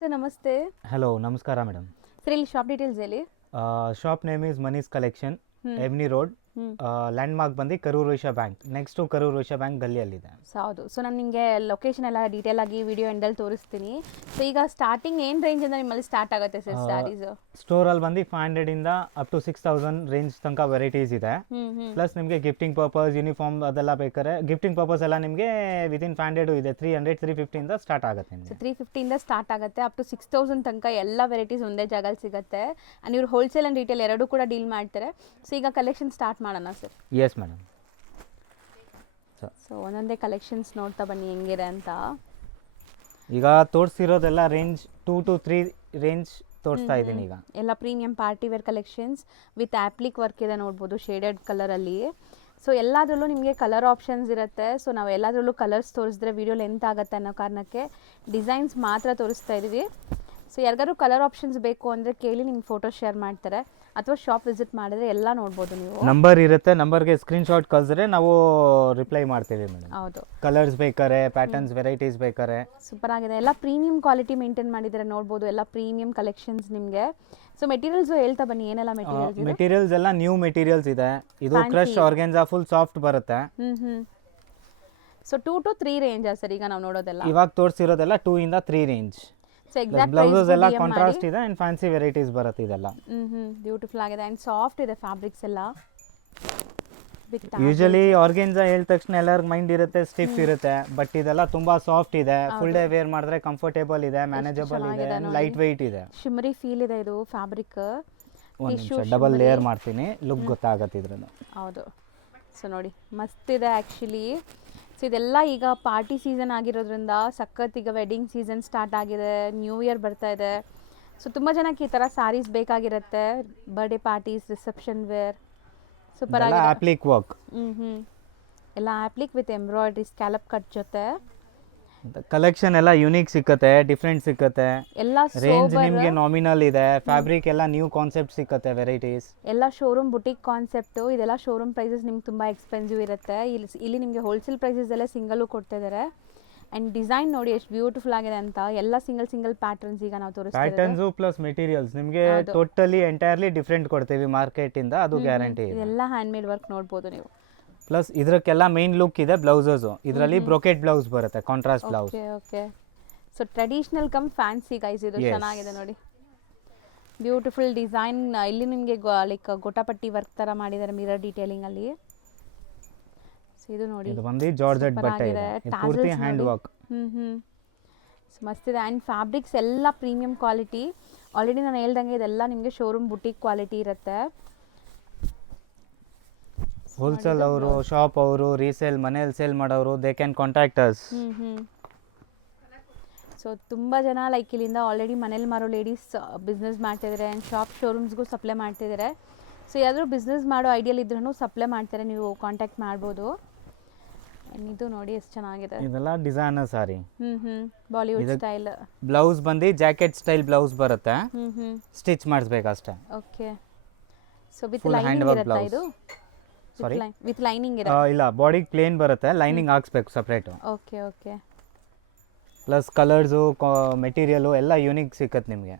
Sir ನಮಸ್ತೆ. Hello ನಮಸ್ಕಾರ madam. Sir ಇಲ್ಲಿ ಶಾಪ್ ಡೀಟೇಲ್ಸ್ ಹೇಳಿ. Shop name is Mani's collection, avenue road. Hmm. Landmark ಬಂದು Karur Vysya bank, next to Karur Vysya bank ಗಲ್ಲಿಯಲ್ಲಿದೆ. ಹೌದು. ಸೊ ನಾನು ನಿಮಗೆ ಲೊಕೇಶನ್ ಎಲ್ಲ ಡೀಟೇಲ್ ಆಗಿ ವಿಡಿಯೋ ಎಂಡಲ್ಲಿ ತೋರಿಸ್ತೀನಿ. ಸೊ ಈಗ ಸ್ಟಾರ್ಟಿಂಗ್ ಏನು ರೇಂಜಿಂದ ನಿಮ್ಮಲ್ಲಿ ಸ್ಟಾರ್ಟ್ ಆಗುತ್ತೆ ಸರ್ ಸ್ಯಾರೀಸು? ಸ್ಟೋರಲ್ಲಿ ಬಂದು 500 ಇಂದ ಅಪ್ ಟು 6000 ರೇಂಜ್ ತನಕ ವೆರೈಟೀಸ್ ಇದೆ. ಪ್ಲಸ್ ನಿಮಗೆ ಗಿಫ್ಟಿಂಗ್ ಪರ್ಪಸ್, ಯೂನಿಫಾರ್ಮ್ ಅದೆಲ್ಲ ಬೇಕಾದ್ರೆ ಗಿಫ್ಟಿಂಗ್ ಪರ್ಪಸ್ ಎಲ್ಲ ನಿಮಗೆ ವಿದಿನ್ 500 ಇದೆ. 300 350 ಇಂದ ಸ್ಟಾರ್ಟ್ ಆಗುತ್ತೆ ಸೊ ನಿಮಗೆ. 350 ಸ್ಟಾರ್ಟ್ ಆಗುತ್ತೆ ಅಪ್ ಟು 6000 ತನಕ ಎಲ್ಲ ವೆರೈಟೀಸ್ ಒಂದೇ ಜಾಗದಲ್ಲಿ ಸಿಗುತ್ತೆ. ಆ್ಯಂಡ್ ಇವ್ರು ಹೋಲ್ಸೇಲ್ ಆ್ಯಂಡ್ ರಿಟೇಲ್ ಎರಡೂ ಕೂಡ ಡೀಲ್ ಮಾಡ್ತಾರೆ. ಸೊ ಈಗ ಕಲೆಕ್ಷನ್ ಸ್ಟಾರ್ಟ್ ಮಾಡೋಣ ಸರ್. Yes madam. ಸೊ ಒಂದೊಂದೇ ಕಲೆಕ್ಷನ್ಸ್ ನೋಡ್ತಾ ಬನ್ನಿ ಹೆಂಗಿದೆ ಅಂತ. ಈಗ ತೋರಿಸಿರೋದೆಲ್ಲ ರೇಂಜ್ 2 to 3 ರೇಂಜ್ ತೋರಿಸ್ತಾ ಇದ್ದೀನಿ ಈಗ. ಎಲ್ಲ premium party wear collections with applique work ಇದೆ ನೋಡ್ಬೋದು, ಶೇಡೆಡ್ ಕಲರಲ್ಲಿ. ಸೊ ಎಲ್ಲದರಲ್ಲೂ ನಿಮಗೆ ಕಲರ್ ಆಪ್ಷನ್ಸ್ ಇರುತ್ತೆ. ಸೊ ನಾವು ಎಲ್ಲದರಲ್ಲೂ ಕಲರ್ಸ್ ತೋರಿಸಿದ್ರೆ ವಿಡಿಯೋ ಲೆಂತ್ ಆಗುತ್ತೆ ಅನ್ನೋ ಕಾರಣಕ್ಕೆ ಡಿಸೈನ್ಸ್ ಮಾತ್ರ ತೋರಿಸ್ತಾ ಇದ್ದೀವಿ. ಸೊ ಯಾರಿಗಾದ್ರು ಕಲರ್ ಆಪ್ಷನ್ಸ್ ಬೇಕು ಅಂದರೆ ಕೇಳಿ, ನಿಮ್ಗೆ ಫೋಟೋ ಶೇರ್ ಮಾಡ್ತಾರೆ ಅಥವಾ ಶಾಪ್ ವಿಸಿಟ್ ಮಾಡಿದ್ರೆ ಎಲ್ಲ ನೋಡ್ಬೋದು ನೀವು. ನಂಬರ್ ಇರುತ್ತೆ, ನಂಬರ್ಗೆ ಸ್ಕ್ರೀನ್ಶಾಟ್ ಕಳಿಸಿದ್ರೆ ನಾವು ರಿಪ್ಲೈ ಮಾಡ್ತೀವಿ ಮೇಡಮ್. ಹೌದು. ಕಲರ್ಸ್ ಬೇಕಾರೆ, ಪ್ಯಾಟರ್ನ್ಸ್ ವೆರೈಟೀಸ್ ಬೇಕಾರೆ. ಸೂಪರ್ ಆಗಿದೆ. ಎಲ್ಲ ಪ್ರೀಮಿಯಂ ಕ್ವಾಲಿಟಿ ಮೇಂಟೈನ್ ಮಾಡಿದರೆ ನೋಡ್ಬೋದು, ಎಲ್ಲ ಪ್ರೀಮಿಯಂ ಕಲೆಕ್ಷನ್ಸ್ ನಿಮಗೆ. ಸೊ ಮೆಟೀರಿಯಲ್ಸು ಹೇಳ್ತಾ ಬನ್ನಿ, ಏನೆಲ್ಲ ಮೆಟೀರಿಯಲ್ಸ್? ಮೆಟೀರಿಯಲ್ಸ್ ಎಲ್ಲ ನ್ಯೂ ಮೆಟೀರಿಯಲ್ಸ್ ಇದೆ. ಇದು ಕ್ರಶ್ ಆರ್ಗೆನ್ಜಾ ಫುಲ್ ಸಾಫ್ಟ್ ಬರುತ್ತೆ. ಸೊ 2 to 3 ರೇಂಜಾ ಸರ್ ಈಗ ನಾವು ನೋಡೋದೆಲ್ಲ? ಇವಾಗ ತೋರಿಸಿರೋದೆಲ್ಲ 2 ಇಂದ 3 ರೇಂಜ್. ಸೊ ಎಕ್ಸಾಕ್ಟ್ ಬ್ಲೌಸಸ್ ಎಲ್ಲ ಕಾಂಟ್ರಾಸ್ಟ್ ಇದೆ ಅಂಡ್ ಫ್ಯಾನ್ಸಿ ವೆರೈಟೀಸ್ ಬರುತ್ತೆ ಇದೆಲ್ಲ. ಬ್ಯೂಟಿಫುಲ್ ಆಗಿದೆ ಅಂಡ್ ಸಾಫ್ಟ್ ಇದೆ ಫ್ಯಾಬ್ರಿಕ್ಸ್ ಎಲ್ಲ. ಯೂಶಲಿ ಆರ್ಗೆನ್ಜಾ ಹೇಳಿದ ತಕ್ಷಣ ಎಲ್ಲರಿಗೂ ಮೈಂಡ್ ಇರುತ್ತೆ ಸ್ಟಿಫ್ ಇರುತ್ತೆ, ಬಟ್ ಇದೆಲ್ಲ ತುಂಬಾ ಸಾಫ್ಟ್ ಇದೆ. ಫುಲ್ ಡೇ ವೇರ್ ಮಾಡಿದ್ರೆ ಕಂಫರ್ಟೇಬಲ್ ಇದೆ, ಮ್ಯಾನೇಜಬಲ್ ಇದೆ, ಲೈಟ್ ವೆಯ್ಟ್ ಇದೆ. ಶಿಮರಿ ಫೀಲ್ ಇದೆ ಇದು ಫ್ಯಾಬ್ರಿಕ್. ಡಬಲ್ ಲೇಯರ್ ಮಾಡ್ತೀನಿ, ಲುಕ್ ಗೊತ್ತಾಗತ್ತೆ ಇದ್ರದ್ದು. ಹೌದು. ಸೊ ನೋಡಿ ಮಸ್ತ್ ಇದೆ ಆ್ಯಕ್ಚುಲಿ. ಸೊ ಇದೆಲ್ಲ ಈಗ ಪಾರ್ಟಿ ಸೀಸನ್ ಆಗಿರೋದ್ರಿಂದ ಸಖತ್, ಈಗ ವೆಡ್ಡಿಂಗ್ ಸೀಸನ್ ಸ್ಟಾರ್ಟ್ ಆಗಿದೆ, ನ್ಯೂ ಇಯರ್ ಬರ್ತಾ ಇದೆ. ಸೊ ತುಂಬ ಜನಕ್ಕೆ ಈ ಥರ ಸ್ಯಾರೀಸ್ ಬೇಕಾಗಿರುತ್ತೆ, birthday parties, reception wear. Super ಆಗಿದೆ. Applique work. ಎಲ್ಲ applique with embroidery scallop cut ಜೊತೆ. ಕಲೆಕ್ಷನ್ ಎಲ್ಲ ಯುನೀಕ್ ಸಿಕ್ಕತ್ತೆ, ಡಿಫ್ರೆಂಟ್ ಸಿಕ್ಕತ್ತೆ. ಎಲ್ಲ ರೇಂಜ್ ನಿಮಗೆ ನಾಮಿನಲ್ ಇದೆ. ಫ್ಯಾಬ್ರಿಕ್ ಎಲ್ಲ ನ್ಯೂ ಕಾನ್ಸೆಪ್ಟ್ ಸಿಕ್ಕತ್ತೆ, ವೆರೈಟೀಸ್ ಎಲ್ಲ ಶೋರೂಮ್ ಬುಟಿಕ್ ಕಾನ್ಸೆಪ್ಟು. ಇದೆಲ್ಲ ಶೋರೂಮ್ ಪ್ರೈಸಸ್ ನಿಮ್ಗೆ ತುಂಬ ಎಕ್ಸ್ಪೆನ್ಸಿವ್ ಇರುತ್ತೆ. ಇಲ್ಲಿ ನಿಮಗೆ ಹೋಲ್ಸೇಲ್ ಪ್ರೈಸಸ್ ಎಲ್ಲ ಸಿಂಗಲ್ಲು ಕೊಡ್ತಾ ಇದ್ದಾರೆ. ಆ್ಯಂಡ್ ಡಿಸೈನ್ ನೋಡಿ ಎಷ್ಟು ಬ್ಯೂಟಿಫುಲ್ ಆಗಿದೆ ಅಂತ. ಎಲ್ಲ ಸಿಂಗಲ್ ಪ್ಯಾಟರ್ನ್ಸ್ ಈಗ ನಾವು ತೋರಿಸ್ತೀವಿ. ಪ್ಯಾಟರ್ನ್ಸ್ ಪ್ಲಸ್ ಮೆಟೀರಿಯಲ್ಸ್ ನಿಮಗೆ ಟೋಟಲಿ ಎಂಟೈರ್ಲಿ ಡಿಫ್ರೆಂಟ್ ಕೊಡ್ತೀವಿ ಮಾರ್ಕೆಟ್ ಇಂದ, ಅದು ಗ್ಯಾರಂಟಿ ಇದೆ. ಇದೆಲ್ಲ ಹ್ಯಾಂಡ್ ಮೇಡ್ ವರ್ಕ್ ನೋಡ್ಬೋದು ನೀವು. ಪ್ಲಸ್ ಇದಕ್ಕೆಲ್ಲ ಮೇನ್ ಲುಕ್ ಇದೆ ಬ್ಲೌಸಸ್. ಇದರಲ್ಲಿ ಬ್ರೊಕೆಟ್ ಬ್ಲೌಸ್ ಬರುತ್ತೆ, contrast blouse. Okay. So traditional come fancy guys, ಇದು ಚೆನ್ನಾಗಿದೆ ನೋಡಿ. Beautiful design. ಇಲ್ಲಿ ನಿಮಗೆ ಲೈಕ್ ಗೋಟಾಪಟ್ಟಿ ವರ್ಕ್ ತರ ಮಾಡಿದ್ದಾರೆ ಮಿರರ್ ಡೀಟೇಲಿಂಗ್ ಅಲ್ಲಿ. ಸೊ ಇದು ನೋಡಿ, ಇದು ಬಂದು ಜಾರ್ಜೆಟ್ ಬಟ್ಟೆ ಇದೆ, ಇದು ಪೂರ್ತಿ ಹ್ಯಾಂಡ್ ವರ್ಕ್. ಸೊ ಮಸ್ತ್ ಇದೆ. ಆ್ಯಂಡ್ ಫ್ಯಾಬ್ರಿಕ್ಸ್ ಎಲ್ಲ ಪ್ರೀಮಿಯಂ ಕ್ವಾಲಿಟಿ. ಆಲ್ರೆಡಿ ನಾನು ಹೇಳ್ದಂಗೆ ಇದೆಲ್ಲ ನಿಮಗೆ ಶೋರೂಮ್ ಬುಟಿಕ್ ಕ್ವಾಲಿಟಿ ಇರುತ್ತೆ. ಹೋಲ್ಸೇಲ್ ಅವರು, ಶಾಪ್ ಅವರು, ರೀಸೇಲ್ ಮನೇಲಿ ಸೇಲ್ ಮಾಡೋರು, they can contact us. So ತುಂಬ ಜನ ಲೈಕ್ ಇಲ್ಲಿಂದ ಆಲ್ರೆಡಿ ಮನೇಲಿ ಮಾರೋ ಲೇಡೀಸ್ ಬಿಸ್ನೆಸ್ ಮಾಡ್ತಿದ್ದಾರೆ ಆ್ಯಂಡ್ ಶಾಪ್ ಶೋರೂಮ್ಸ್ಗೂ ಸಪ್ಲೈ ಮಾಡ್ತಿದ್ದಾರೆ. ಸೊ ಯಾವ್ದಾದ್ರು ಬಿಸ್ನೆಸ್ ಮಾಡೋ ಐಡಿಯಲ್ ಇದ್ರೂ ಸಪ್ಲೈ ಮಾಡ್ತಾರೆ, ನೀವು ಕಾಂಟ್ಯಾಕ್ಟ್ ಮಾಡ್ಬೋದು. ಇದು ನೋಡಿ ಎಷ್ಟು ಚೆನ್ನಾಗಿದೆ. ಇದೆಲ್ಲ designer sari. Bollywood style. Blouse ಬಂದು ಜಾಕೆಟ್ ಸ್ಟೈಲ್ ಬ್ಲೌಸ್ ಬರುತ್ತೆ, ಸ್ಟಿಚ್ ಮಾಡಿಸ್ಬೇಕಷ್ಟೇ. ಓಕೆ. ಸೊ ವಿತ್ ಲೈನಿಂಗ್ ಇರುತ್ತಾ ಇದು? ಸಾರಿ, ವಿತ್ ಲೈನಿಂಗ್ ಇರುತ್ತೆ? ಇಲ್ಲ, ಬಾಡಿ ಪ್ಲೇನ್ ಬರುತ್ತೆ, ಲೈನಿಂಗ್ ಹಾಕ್ಸ್ಬೇಕು separate. Okay okay. Plus colours, material ಎಲ್ಲ ಯೂನಿಕ್ ಸಿಕ್ಕತ್ತೆ ನಿಮಗೆ.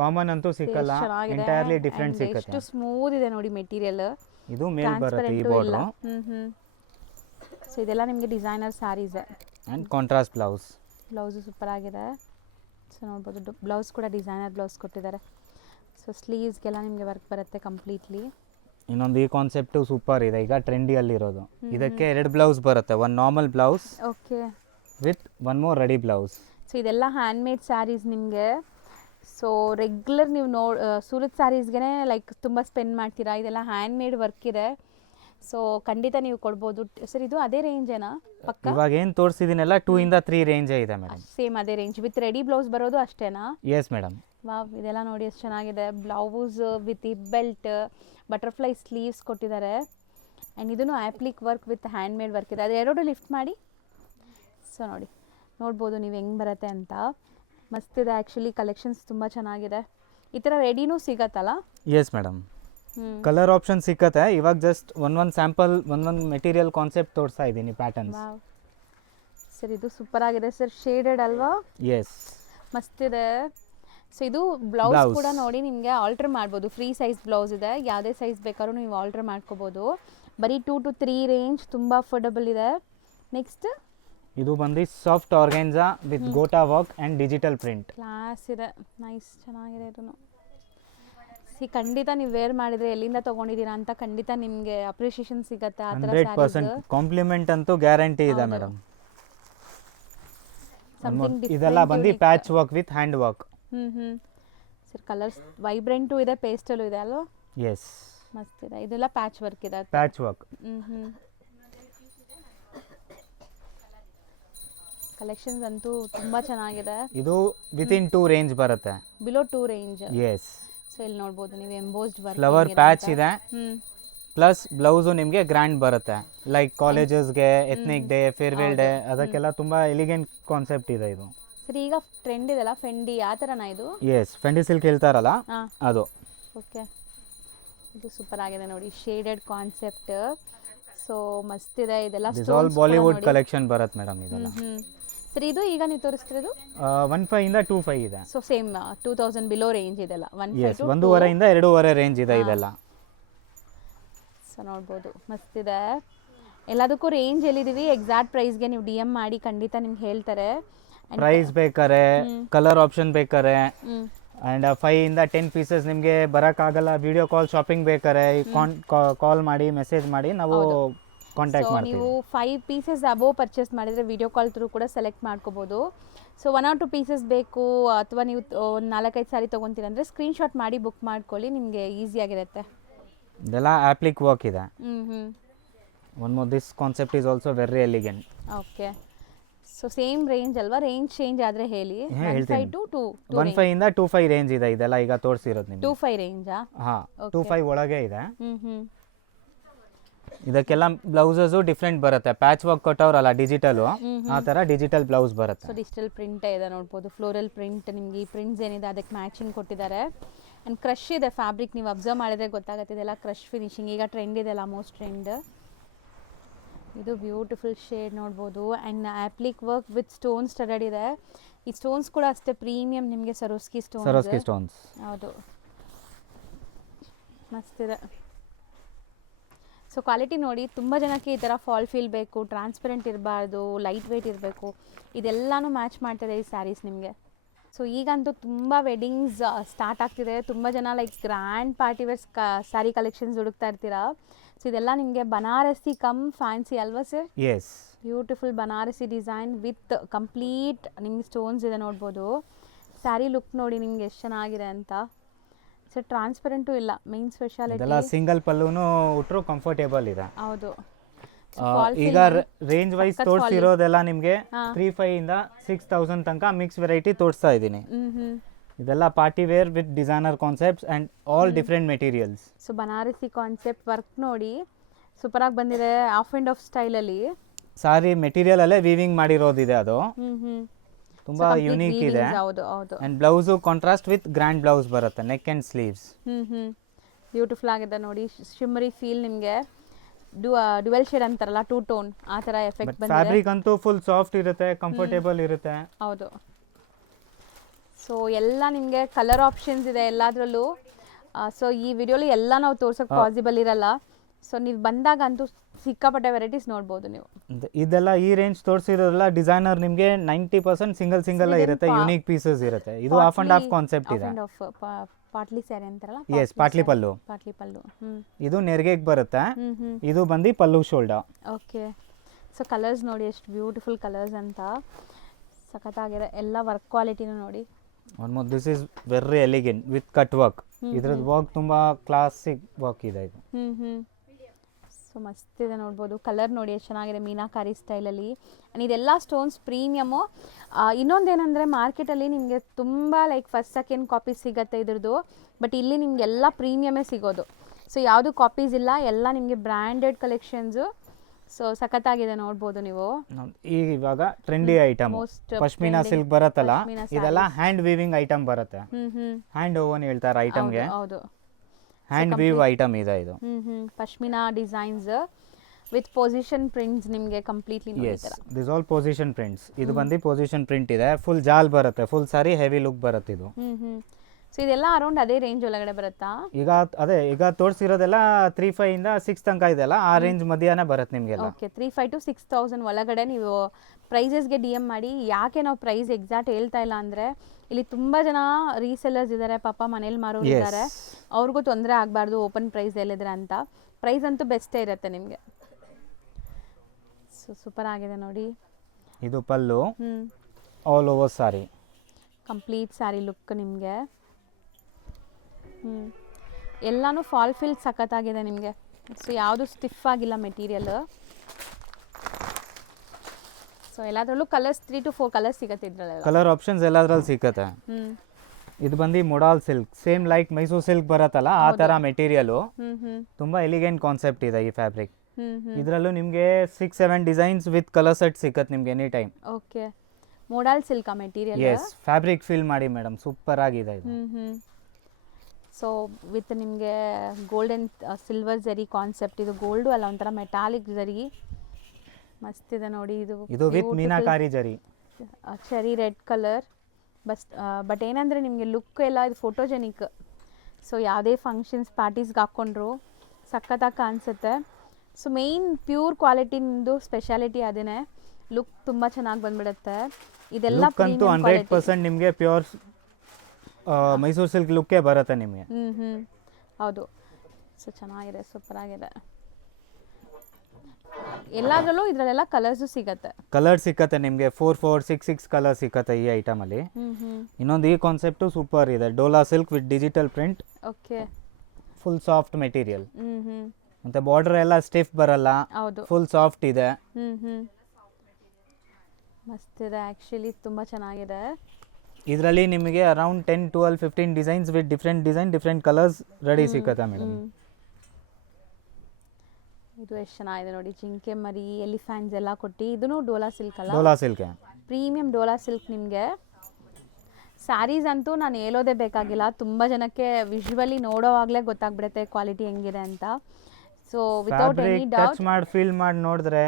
ಕಾಮನ್ ಅಂತೂ ಸಿಕ್ಕಲ್ಲ, ಎಂಟೈರ್ಲಿ ಡಿಫ್ರೆಂಟ್ ಸಿಕ್ಕತ್ತೆ. ಎಷ್ಟು ಸ್ಮೂತ್ ಇದೆ ನೋಡಿ ಮೆಟೀರಿಯಲ್. ಇದು ಮೇಲ್ ಬರುತ್ತೆ ಈ ಬಾರ್ಡರ್. ಸೊ ಇದೆಲ್ಲ ನಿಮಗೆ designer saris and contrast blouse. Blouse super ಆಗಿದೆ. ಸೊ ನೋಡ್ಬೋದು, ಬ್ಲೌಸ್ ಕೂಡ ಡಿಸೈನರ್ ಬ್ಲೌಸ್ ಕೊಟ್ಟಿದ್ದಾರೆ. ಸೊ ಸ್ಲೀವ್ಸ್ಗೆಲ್ಲ ನಿಮಗೆ ವರ್ಕ್ ಬರುತ್ತೆ ಕಂಪ್ಲೀಟ್ಲಿ. ಇನ್ನೊಂದು ಈ ಕಾನ್ಸೆಪ್ಟು ಸೂಪರ್ ಇದೆ, ಈಗ ಟ್ರೆಂಡಿಯಲ್ಲಿರೋದು. ಇದಕ್ಕೆ 2 ಬ್ಲೌಸ್ ಬರುತ್ತೆ, ಒಂದು normal blouse okay with one more ready blouse. So ಇದೆಲ್ಲ ಹ್ಯಾಂಡ್ ಮೇಡ್ ಸ್ಯಾರೀಸ್ ನಿಮಗೆ. ಸೊ ರೆಗ್ಯುಲರ್ ನೀವು ಸೂರತ್ ಸ್ಯಾರೀಸ್ಗೆ ಲೈಕ್ ತುಂಬ ಸ್ಪೆಂಡ್ ಮಾಡ್ತೀರಾ, ಇದೆಲ್ಲ ಹ್ಯಾಂಡ್ ಮೇಡ್ ವರ್ಕ್ ಇದೆ. ಸೊ ಖಂಡಿತ ನೀವು ಕೊಡ್ಬೋದು ಸರ್. ಇದು ಅದೇ ರೇಂಜೇನಾ ಪಕ್ಕ? ಇವಾಗ ಏನು ತೋರಿಸಿದ್ದೀನಲ್ಲ 2 ಇಂದ 3 ರೇಂಜೇ ಇದೆ ಮೇಡಮ್. ಸೇಮ್ ಅದೇ ರೇಂಜ್ ವಿತ್ ರೆಡಿ ಬ್ಲೌಸ್ ಬರೋದು ಅಷ್ಟೇನಾ? Yes madam. ವಾವ್, ಇದೆಲ್ಲ ನೋಡಿ ಎಷ್ಟು ಚೆನ್ನಾಗಿದೆ. Blouse with hip belt, butterfly sleeves ಕೊಟ್ಟಿದ್ದಾರೆ. ಆ್ಯಂಡ್ ಇದನ್ನು applique work with handmade work ಇದೆ. ಅದು ಎರಡು ಲಿಫ್ಟ್ ಮಾಡಿ. ಸೊ ನೋಡ್ಬೋದು ನೀವು ಹೆಂಗೆ ಬರುತ್ತೆ ಅಂತ. ಮಸ್ತಿದೆ ಆ್ಯಕ್ಚುಲಿ, ಕಲೆಕ್ಷನ್ಸ್ ತುಂಬ ಚೆನ್ನಾಗಿದೆ. ಈ ಥರ ರೆಡಿನೂ ಸಿಗತ್ತಲ್ಲ? Yes madam. ಕಲರ್ ಆಪ್ಷನ್ ಸಿಕ್ಕತ್ತೆ. ಇವಾಗ ಜಸ್ಟ್ ಒಂದೊಂದು ಸ್ಯಾಂಪಲ್, ಒಂದೊಂದು ಮೆಟೀರಿಯಲ್ ಕಾನ್ಸೆಪ್ಟ್ ತೋರಿಸ್ತಾ ಇದ್ದೀನಿ, ಪ್ಯಾಟರ್ನ್ಸ್. ಸರ್ ಇದು ಸೂಪರ್ ಆಗಿದೆ ಸರ್, ಶೇಡೆಡ್ ಅಲ್ವಾ? ಎಸ್. ಮಸ್ತಿದೆ. ಸೊ ಇದು ಬ್ಲೌಸ್ Blouse. ಕೂಡ ನೋಡಿ ನಿಮಗೆ ಆಲ್ಟರ್ ಮಾಡ್ಬೋದು. ಫ್ರೀ ಸೈಜ್ ಬ್ಲೌಸ್ ಇದೆ, ಯಾವುದೇ ಸೈಜ್ ಬೇಕಾದ್ರೂ ನೀವು ಆಲ್ಟರ್ ಮಾಡ್ಕೋಬೋದು. ಬರೀ 2 to 3 ರೇಂಜ್, ತುಂಬ ಅಫೋರ್ಡಬಲ್ ಇದೆ. ನೆಕ್ಸ್ಟ್ ಇದು ಬಂದು soft organza with gota work and digital print. Class ಇದೆ, ನೈಸ್, ಚೆನ್ನಾಗಿದೆ ಇದನ್ನು. ಖಂಡಿತ ನೀವು ವೇರ್ ಮಾಡಿದರೆ ಎಲ್ಲಿಂದ ತೊಗೊಂಡಿದ್ದೀರಾ ಅಂತ ಖಂಡಿತ ನಿಮಗೆ ಅಪ್ರಿಷಿಯೇಷನ್ ಸಿಗುತ್ತೆ. ಆ ಥರ 100% ಕಾಂಪ್ಲಿಮೆಂಟ್ ಅಂತೂ ಗ್ಯಾರಂಟಿ ಇದೆ ಮೇಡಮ್. ಇದೆಲ್ಲ ಬಂದು patch work with hand work. Sir colours vibrant ಇದೆ, ಪೇಸ್ಟಲ್ಲೂ ಇದೆ ಅಲ್ವಾ? ಎಸ್, ಮಸ್ತ್ ಇದೆ. ಇದೆಲ್ಲ ಪ್ಯಾಚ್ ವರ್ಕ್ ಇದೆ. Patch work. ಕಲೆಕ್ಷನ್ಸ್ ಅಂತೂ ತುಂಬ ಚೆನ್ನಾಗಿದೆ. ಇದು ವಿತಿನ್ 2 ರೇಂಜ್ ಬರುತ್ತೆ. Below 2 range. ಎಸ್. ಸೊ ಇಲ್ಲಿ ನೋಡ್ಬೋದು ನೀವು ಎಂಬೋಸ್ಡ್ ವರ್ಕ್. ಫ್ಲವರ್ ಪ್ಯಾಚ್ ಇದೆ, ಪ್ಲಸ್ ಬ್ಲೌಸು ನಿಮಗೆ ಗ್ರ್ಯಾಂಡ್ ಬರುತ್ತೆ. ಲೈಕ್ ಕಾಲೇಜಸ್ಗೆ, ಎತ್ನಿಕ್ ಡೇ, ಫೇರ್ವೆಲ್ ಡೇ, ಅದಕ್ಕೆಲ್ಲ ತುಂಬ ಎಲಿಗೆಂಟ್ ಕಾನ್ಸೆಪ್ಟ್ ಇದೆ ಇದು. ಸರಿ, ಈಗ ಟ್ರೆಂಡ್ ಇದೆಲ್ಲ ಫೆಂಡಿ, ಆ ಥರನಾ ಇದು? ಎಸ್, ಫೆಂಡಿ ಸಿಲ್ಕ್ ಹೇಳ್ತಾರಲ್ಲ ಅದು. ಓಕೆ, ಇದು ಸೂಪರ್ ಆಗಿದೆ ನೋಡಿ, ಶೇಡೆಡ್ ಕಾನ್ಸೆಪ್ಟ್. ಸೊ ಮಸ್ತ್ ಇದೆ. ಇದೆಲ್ಲ ಆಲ್ ಬಾಲಿವುಡ್ ಕಲೆಕ್ಷನ್ ಬರುತ್ತೆ ಮೇಡಮ್ ಇದೆಲ್ಲ. ಸರಿ, ಇದು ಈಗ ನೀವು ತೋರಿಸ್ತಿರೋದು 15 ಇಂದ 25 ಇದೆ. ಸೊ ಸೇಮ್ 2000 ಬಿಲೋ ರೇಂಜ್ ಇದೆಲ್ಲ. 1.5 ಇಂದ 2.5 ರೇಂಜ್ ಇದೆ ಇದೆಲ್ಲ. ಸೊ ನೋಡ್ಬೋದು, ಮಸ್ತ್ ಇದೆ. ಎಲ್ಲದಕ್ಕೂ ರೇಂಜ್ ಎಲ್ಲಿದ್ದೀವಿ, ಎಕ್ಸಾಕ್ಟ್ ಪ್ರೈಸ್ಗೆ ನೀವು DM ಮಾಡಿ ಖಂಡಿತ ನಿಮ್ಗೆ ಹೇಳ್ತಾರೆ. ಪ್ರೈಸ್ ಬೇಕಾರೆ, ಕಲರ್ ಆಪ್ಷನ್ ಬೇಕಾರೆ, ಆ್ಯಂಡ್ 5 ಇಂದ 10 ಪೀಸಸ್ ನಿಮಗೆ ಬರೋಕ್ಕಾಗಲ್ಲ, ವಿಡಿಯೋ ಕಾಲ್ ಶಾಪಿಂಗ್ ಬೇಕಾರೆ ಕಾಲ್ ಮಾಡಿ, ಮೆಸೇಜ್ ಮಾಡಿ, ನಾವು ಕಾಂಟ್ಯಾಕ್ಟ್ ಮಾಡ್ತೀವಿ. ನೀವು 5 ಪೀಸಸ್ ಅಬೋವ್ ಪರ್ಚೇಸ್ ಮಾಡಿದರೆ ವಿಡಿಯೋ ಕಾಲ್ ಥ್ರೂ ಕೂಡ ಸೆಲೆಕ್ಟ್ ಮಾಡ್ಕೋಬೋದು. ಸೊ 1 or 2 ಪೀಸಸ್ ಬೇಕು, ಅಥವಾ ನೀವು ಒಂದು 4-5 ಸಾರಿ ತೊಗೊತೀರಂದರೆ ಸ್ಕ್ರೀನ್ಶಾಟ್ ಮಾಡಿ ಬುಕ್ ಮಾಡ್ಕೊಳ್ಳಿ, ನಿಮಗೆ ಈಸಿಯಾಗಿರುತ್ತೆ. ಇದೆಲ್ಲ ಆಪ್ಲಿಕ್ ವರ್ಕ್ ಇದೆ. One more, this concept is also very elegant. Okay, so same range ಅಲ್ವಾ? ರೇಂಜ್ ಚೇಂಜ್ ಆದರೆ ಹೇಳಿ. 1.5 to 1.5 ಇಂದ 2.5 ರೇಂಜ್ ಇದೆ ಇದೆಲ್ಲ ಈಗ ತೋರಿಸಿರೋದು ನಿಮಗೆ. 2.5 ರೇಂಜಾ? ಹಾಂ, 2.5 ಒಳಗೆ ಇದೆ. ಇದಕ್ಕೆಲ್ಲ ಬ್ಲೌಸಸ್ ಡಿಫ್ರೆಂಟ್ ಬರುತ್ತೆ. ಪ್ಯಾಚ್ ವರ್ಕ್ ಕೊಟ್ಟವ್ರಲ್ಲ ಡಿಜಿಟಲು, ಆ ಥರ ಡಿಜಿಟಲ್ ಬ್ಲೌಸ್ ಬರುತ್ತೆ. ಸೊ ಡಿಜಿಟಲ್ ಪ್ರಿಂಟೇ ಇದೆ ನೋಡ್ಬೋದು, ಫ್ಲೋರಲ್ ಪ್ರಿಂಟ್. ನಿಮಗೆ ಈ ಪ್ರಿಂಟ್ಸ್ ಏನಿದೆ ಅದಕ್ಕೆ ಮ್ಯಾಚಿಂಗ್ ಕೊಟ್ಟಿದ್ದಾರೆ. ಆ್ಯಂಡ್ ಕ್ರಶ್ ಇದೆ ಫ್ಯಾಬ್ರಿಕ್, ನೀವು ಅಬ್ಸರ್ವ್ ಮಾಡಿದ್ರೆ ಗೊತ್ತಾಗುತ್ತೆ. ಇದೆಲ್ಲ ಕ್ರಶ್ ಫಿನಿಶಿಂಗ್, ಈಗ ಟ್ರೆಂಡ್ ಇದೆಲ್ಲ, ಮೋಸ್ಟ್ ಟ್ರೆಂಡ್. ಇದು ಬ್ಯೂಟಿಫುಲ್ ಶೇಡ್ ನೋಡ್ಬೋದು. ಆ್ಯಂಡ್ ಆ್ಯಪ್ಲಿಕ್ ವರ್ಕ್ ವಿತ್ ಸ್ಟೋನ್ ಸ್ಟಡಡ್ ಇದೆ. ಈ ಸ್ಟೋನ್ಸ್ ಕೂಡ ಅಷ್ಟೇ ಪ್ರೀಮಿಯಂ, ನಿಮಗೆ ಸರೋಸ್ಕಿ ಸ್ಟೋನ್ಸ್. ಹೌದು, ಮಸ್ತಿದೆ. ಸೊ ಕ್ವಾಲಿಟಿ ನೋಡಿ, ತುಂಬ ಜನಕ್ಕೆ ಈ ಥರ ಫಾಲ್ ಫೀಲ್ ಬೇಕು, ಟ್ರಾನ್ಸ್ಪರೆಂಟ್ ಇರಬಾರ್ದು, ಲೈಟ್ ವೆಯ್ಟ್ ಇರಬೇಕು, ಇದೆಲ್ಲನೂ ಮ್ಯಾಚ್ ಮಾಡ್ತಿದೆ ಈ ಸ್ಯಾರೀಸ್ ನಿಮಗೆ. ಸೊ ಈಗಂತೂ ತುಂಬ ವೆಡ್ಡಿಂಗ್ಸ್ ಸ್ಟಾರ್ಟ್ ಆಗ್ತಿದೆ. ತುಂಬ ಜನ like grand party wears sari collections ಹುಡುಕ್ತಾ ಇರ್ತೀರಾ. ಸೊ ಇದೆಲ್ಲ ನಿಮಗೆ ಬನಾರಸಿ ಕಮ್ ಫ್ಯಾನ್ಸಿ ಅಲ್ವಾ sir? Yes, beautiful Banarasi design with complete ನಿಮಗೆ ಸ್ಟೋನ್ಸ್ ಇದೆ ನೋಡ್ಬೋದು. ಸ್ಯಾರಿ ಲುಕ್ ನೋಡಿ ನಿಮ್ಗೆ ಎಷ್ಟು ಚೆನ್ನಾಗಿದೆ ಅಂತ. ಸೊ ಟ್ರಾನ್ಸ್ಪರೆಂಟು ಇಲ್ಲ, ಮೇನ್ ಸ್ಪೆಷಾಲಿಟಿ. ಇದೆಲ್ಲ ಸಿಂಗಲ್ ಪಲ್ಲುನು ಉಟ್ರು ಕಂಫರ್ಟೇಬಲ್ ಇದೆ. ಹೌದು. ಈಗ ರೇಂಜ್ ವೈಸ್ ತೋರಿಸಿರೋದೆಲ್ಲ ನಿಮಗೆ 3,500 ಇಂದ 6,000 ತನಕ ಮಿಕ್ಸ್ ವೆರೈಟಿ ತೋರಿಸ್ತಾ ಇದ್ದೀನಿ. ಇದೆಲ್ಲ party wear with designer concepts and all different materials. So Banarasi concept work ನೋಡಿ ಸೂಪರಾಗಿ ಬಂದಿದೆ, ಆಫ್ ಆ್ಯಂಡ್ ಆಫ್ ಸ್ಟೈಲಲ್ಲಿ. ಸಾರಿ ಮೆಟೀರಿಯಲ್ ಅಲ್ಲೇ ವೀವಿಂಗ್ ಮಾಡಿರೋದಿದೆ, ಅದು ತುಂಬಾ ಯುನೀಕ್ ಇದೆ. And blouse contrast with grand blouse ಬರುತ್ತೆ, ನೆಕ್ ಅಂಡ್ ಸ್ಲೀವ್ಸ್. ಬ್ಯೂಟಿಫುಲ್ ಆಗಿದೆ ನೋಡಿ, ಶಿಮ್ಮರಿ ಫೀಲ್. ನಿಮಗೆ ಡ್ಯುವೆಲ್ ಶೇಡ್ ಅಂತಾರಲ್ಲ, 2 ಟೋನ್, ಆ ಥರ ಎಫೆಕ್ಟ್ ಬಂದಿದೆ. ಫ್ಯಾಬ್ರಿಕ್ ಅಂತೂ ಫುಲ್ ಸಾಫ್ಟ್ ಇರುತ್ತೆ, ಕಂಫರ್ಟೇಬಲ್ ಇರುತ್ತೆ. ಹೌದು. ಸೊ ಎಲ್ಲ ನಿಮಗೆ ಕಲರ್ ಆಪ್ಷನ್ಸ್ ಇದೆ ಎಲ್ಲದರಲ್ಲೂ. ಸೊ ಈ ವಿಡಿಯೋಲಿ ಎಲ್ಲ ನಾವು ತೋರ್ಸೋಕ್ಕೆ ಪಾಸಿಬಲ್ ಇರಲ್ಲ. ಸೊ ನೀವು ಬಂದಾಗ ಅಂತೂ ಸಿಕ್ಕಾಪಟ್ಟೆ ವೆರೈಟೀಸ್ ನೋಡ್ಬೋದು ನೀವು. ಇದೆಲ್ಲ ಈ ರೇಂಜ್ ತೋರಿಸಿರೋದಲ್ಲ ಡಿಸೈನರ್ ನಿಮಗೆ 90% ಸಿಂಗಲ್ ಇರುತ್ತೆ, ಯುನೀಕ್ ಪೀಸಸ್ ಇರುತ್ತೆ. ಇದು ಆಫ್ ಅಂಡ್ ಆಫ್ ಕಾನ್ಸೆಪ್ಟ್ ಇದೆ. ಪಾಟ್ಲಿ ಸ್ಯಾರಿ ಅಂತಾರಲ್ಲ, ಎಸ್, ಪಾಟ್ಲಿ ಪಲ್ಲು. ಇದು ನೆರಿಗೆಗೆ ಬರುತ್ತೆ. ಇದು ಬಂದು ಪಲ್ಲು ಶೋಲ್ಡರ್. ಓಕೆ. ಸೊ ಕಲರ್ಸ್ ನೋಡಿ ಎಷ್ಟು ಬ್ಯೂಟಿಫುಲ್ ಕಲರ್ಸ್ ಅಂತ, ಸಖತ್ತಾಗಿದೆ. ಎಲ್ಲ ವರ್ಕ್ ಕ್ವಾಲಿಟಿನೂ ನೋಡಿ. Almost this is very elegant with cut work. ಇದ್ರದ್ದು ವರ್ಕ್ ತುಂಬ ಕ್ಲಾಸಿಕ್ ವರ್ಕ್ ಇದೆ ಇದು. ಸೊ ಮಸ್ತ್ ಇದೆ ನೋಡ್ಬೋದು. ಕಲರ್ ನೋಡಿ ಎಷ್ಟು ಚೆನ್ನಾಗಿದೆ, ಮೀನಾಕಾರಿ ಸ್ಟೈಲಲ್ಲಿ. ಆ್ಯಂಡ್ ಇದೆಲ್ಲ ಸ್ಟೋನ್ಸ್ ಪ್ರೀಮಿಯಮು. ಇನ್ನೊಂದೇನೆಂದರೆ ಮಾರ್ಕೆಟಲ್ಲಿ ನಿಮಗೆ ತುಂಬ ಲೈಕ್ ಫಸ್ಟ್ ಸೆಕೆಂಡ್ ಕಾಪೀಸ್ ಸಿಗುತ್ತೆ ಇದ್ರದ್ದು, ಬಟ್ ಇಲ್ಲಿ ನಿಮಗೆಲ್ಲ ಪ್ರೀಮಿಯಮೇ ಸಿಗೋದು. ಸೊ ಯಾವುದು ಕಾಪೀಸ್ ಇಲ್ಲ, ಎಲ್ಲ ನಿಮಗೆ ಬ್ರ್ಯಾಂಡೆಡ್ ಕಲೆಕ್ಷನ್ಸು. ಸೊ ಸಖತ್ತಾಗಿದೆ ನೋಡ್ಬೋದು ನೀವು. ಇವಾಗ ಟ್ರೆಂಡಿ ಐಟಮ್ ಪಶ್ಮಿನಾ ಸಿಲ್ಕ್ ಬರುತ್ತಲ್ಲ, ಇದೆಲ್ಲ ಹ್ಯಾಂಡ್ ವೀವಿಂಗ್ ಐಟಮ್ ಬರುತ್ತೆ. ಹ್ಯಾಂಡ್ ಓವನ್ ಹೇಳ್ತಾರೆ ಐಟಮ್ಗೆ. ಹೌದು, ಹ್ಯಾಂಡ್ ವೀವ್ ಐಟಮ್ ಇದೆ ಇದು. Pashmina designs with position prints ನಿಮಗೆ ಕಂಪ್ಲೀಟ್ಲಿ ನೋಡಿ ಈ ಎಸ್ ಥರ. This all position prints. ಇದು ಬಂದು ಪೊಸಿಷನ್ ಪ್ರಿಂಟ್ ಇದೆ, ಫುಲ್ ಜಾಲ್ ಬರುತ್ತೆ, ಫುಲ್ ಸಾರಿ ಹೆವಿ ಲುಕ್ ಬರುತ್ತೆ ಇದು. ಸೊ ಇದೆಲ್ಲ ಅರೌಂಡ್ ಅದೇ ರೇಂಜ್ ಒಳಗಡೆ ಬರುತ್ತಾ? ಈಗ ತೋರಿಸಿರೋದೆಲ್ಲ 3,500 ಇಂದ 6 ತನಕ ಇದೆಲ್ಲ, ಆ ರೇಂಜ್ ಮಧ್ಯಾಹ್ನ ಬರುತ್ತೆ ನಿಮಗೆಲ್ಲ. ಓಕೆ, 3,500 to 6,000 ಒಳಗಡೆ ನೀವು ಪ್ರೈಸಸ್ಗೆ ಡಿ ಎಮ್ ಮಾಡಿ. ಯಾಕೆ ನಾವು ಪ್ರೈಸ್ ಎಕ್ಸಾಕ್ಟ್ ಹೇಳ್ತಾ ಇಲ್ಲ ಅಂದರೆ, ಇಲ್ಲಿ ತುಂಬ ಜನ ರೀಸೆಲ್ಲರ್ಸ್ ಇದ್ದಾರೆ, ಪಾಪ ಮನೇಲಿ ಮಾರೋರು ಇದ್ದಾರೆ, ಅವ್ರಿಗೂ ತೊಂದರೆ ಆಗಬಾರ್ದು ಓಪನ್ ಪ್ರೈಸ್ ಹೇಳಿದ್ರೆ ಅಂತ. ಪ್ರೈಸ್ ಅಂತೂ ಬೆಸ್ಟೇ ಇರುತ್ತೆ ನಿಮಗೆ. ಸೊ ಸೂಪರ್ ಆಗಿದೆ ನೋಡಿ. ಇದು ಪಲ್ಲು, ಆಲ್ ಓವರ್ ಸಾರಿ, ಕಂಪ್ಲೀಟ್ ಸ್ಯಾರಿ ಲುಕ್ ನಿಮಗೆ. ಎಲ್ಲನೂ ಫಾಲ್ ಫಿಲ್ ಸಖತ್ತಾಗಿದೆ ನಿಮಗೆ. ಸೊ ಯಾವುದು ಸ್ಟಿಫ್ ಆಗಿಲ್ಲ ಮೆಟೀರಿಯಲ್. ಸೊ ಎಲ್ಲದರಲ್ಲೂ ಕಲರ್ಸ್ 3 to 4 ಕಲರ್ಸ್ ಸಿಗುತ್ತೆ ಇದ್ರಲ್ಲೆಲ್ಲ. ಕಲರ್ ಆಪ್ಷನ್ಸ್ ಎಲ್ಲದ್ರಲ್ಲಿ ಸಿಕ್ಕತ್ತೆ. ಇದು ಬಂದು modal silk, same like Mysore silk ಬರುತ್ತಲ್ಲ ಆ ಥರ ಮೆಟೀರಿಯಲು. ತುಂಬ ಎಲಿಗೆಂಟ್ ಕಾನ್ಸೆಪ್ಟ್ ಇದೆ ಈ ಫ್ಯಾಬ್ರಿಕ್. ಇದರಲ್ಲೂ ನಿಮಗೆ 6-7 ಡಿಸೈನ್ಸ್ ವಿತ್ ಕಲರ್ ಸೆಟ್ ಸಿಕ್ಕತ್ತೆ ನಿಮಗೆ any time. Okay, modal silk material. Yes, fabric feel ಮಾಡಿ ಮೇಡಮ್, ಸೂಪರ್ ಆಗಿದೆ ಇದು. ಸೊ ವಿತ್ ನಿಮಗೆ gold and silver zari concept. ಇದು ಗೋಲ್ಡು ಅಲ್ಲ, ಒಂಥರ ಮೆಟಾಲಿಕ್ ಜರಿ, ಮಸ್ತ್ ಇದೆ ನೋಡಿ. ಇದು ವಿತ್ ಮೀನಾಕಾರಿ ಜರಿ, ಚೆರಿ ರೆಡ್ ಕಲರ್. ಬಟ್ ಏನಂದರೆ ನಿಮಗೆ ಲುಕ್ ಎಲ್ಲ ಇದು ಫೋಟೋಜೆನಿಕ್. ಸೊ ಯಾವುದೇ ಫಂಕ್ಷನ್ಸ್ ಪಾರ್ಟೀಸ್ಗೆ ಹಾಕ್ಕೊಂಡ್ರು ಸಖತ್ತಾಗಿ ಕಾಣಿಸುತ್ತೆ. ಸೊ ಮೇಯ್ನ್ ಪ್ಯೂರ್ ಕ್ವಾಲಿಟಿದು ಸ್ಪೆಷಾಲಿಟಿ ಅದೇ, ಲುಕ್ ತುಂಬ ಚೆನ್ನಾಗಿ ಬಂದ್ಬಿಡುತ್ತೆ. ಇದೆಲ್ಲ ಅಂತೂ 100% ನಿಮಗೆ ಪ್ಯೂರ್ ಮೈಸೂರು ಸಿಲ್ಕ್ ಲುಕ್ಕೇ ಬರುತ್ತೆ ನಿಮಗೆ. ಹೌದು. ಸೊ ಚೆನ್ನಾಗಿದೆ, ಸೂಪರ್ ಆಗಿದೆ. ಎಲ್ಲದರಲ್ಲೂ ಇದರಲ್ಲೆಲ್ಲ ಕಲರ್ಸು ಸಿಗತ್ತೆ. ಕಲರ್ ಸಿಕ್ಕತ್ತೆ ನಿಮಗೆ 4, 6 ಕಲರ್ ಸಿಕ್ಕತ್ತೆ ಈ ಐಟಮಲ್ಲಿ. ಇನ್ನೊಂದು ಈ ಕಾನ್ಸೆಪ್ಟು ಸೂಪರ್ ಇದೆ, dola silk with digital print. Okay, full soft material, ಮತ್ತೆ ಬಾರ್ಡರ್ ಎಲ್ಲ ಸ್ಟಿಫ್ ಬರಲ್ಲ, ಫುಲ್ ಸಾಫ್ಟ್ ಇದೆ. ಮಸ್ತ್ ಇದೆ ಆ್ಯಕ್ಚುಲಿ, ತುಂಬ ಚೆನ್ನಾಗಿದೆ. ಇದರಲ್ಲಿ ನಿಮಗೆ around 10, 12, 15 designs with different colours ready ಸಿಕ್ಕತ್ತೆ ಮೇಡಮ್. ಇದು ಎಷ್ಟು ಚೆನ್ನಾಗಿದೆ ನೋಡಿ, ಜಿಂಕೆ ಮರಿ, ಎಲಿಫ್ಯಾಂಟ್ಸ್ ಎಲ್ಲ ಕೊಟ್ಟು. ಇದೂ ಡೋಲಾ ಸಿಲ್ಕ್ ಅಲ್ಲ? Dhola silk, premium Dhola silk. ನಿಮಗೆ ಸ್ಯಾರೀಸ್ ಅಂತೂ ನಾನು ಹೇಳೋದೇ ಬೇಕಾಗಿಲ್ಲ, ತುಂಬ ಜನಕ್ಕೆ ವಿಜುವಲಿ ನೋಡೋವಾಗಲೇ ಗೊತ್ತಾಗ್ಬಿಡುತ್ತೆ ಕ್ವಾಲಿಟಿ ಹೆಂಗಿದೆ ಅಂತ. So without any doubt touch ಮಾಡಿ ಫೀಲ್ ಮಾಡಿ ನೋಡಿದ್ರೆ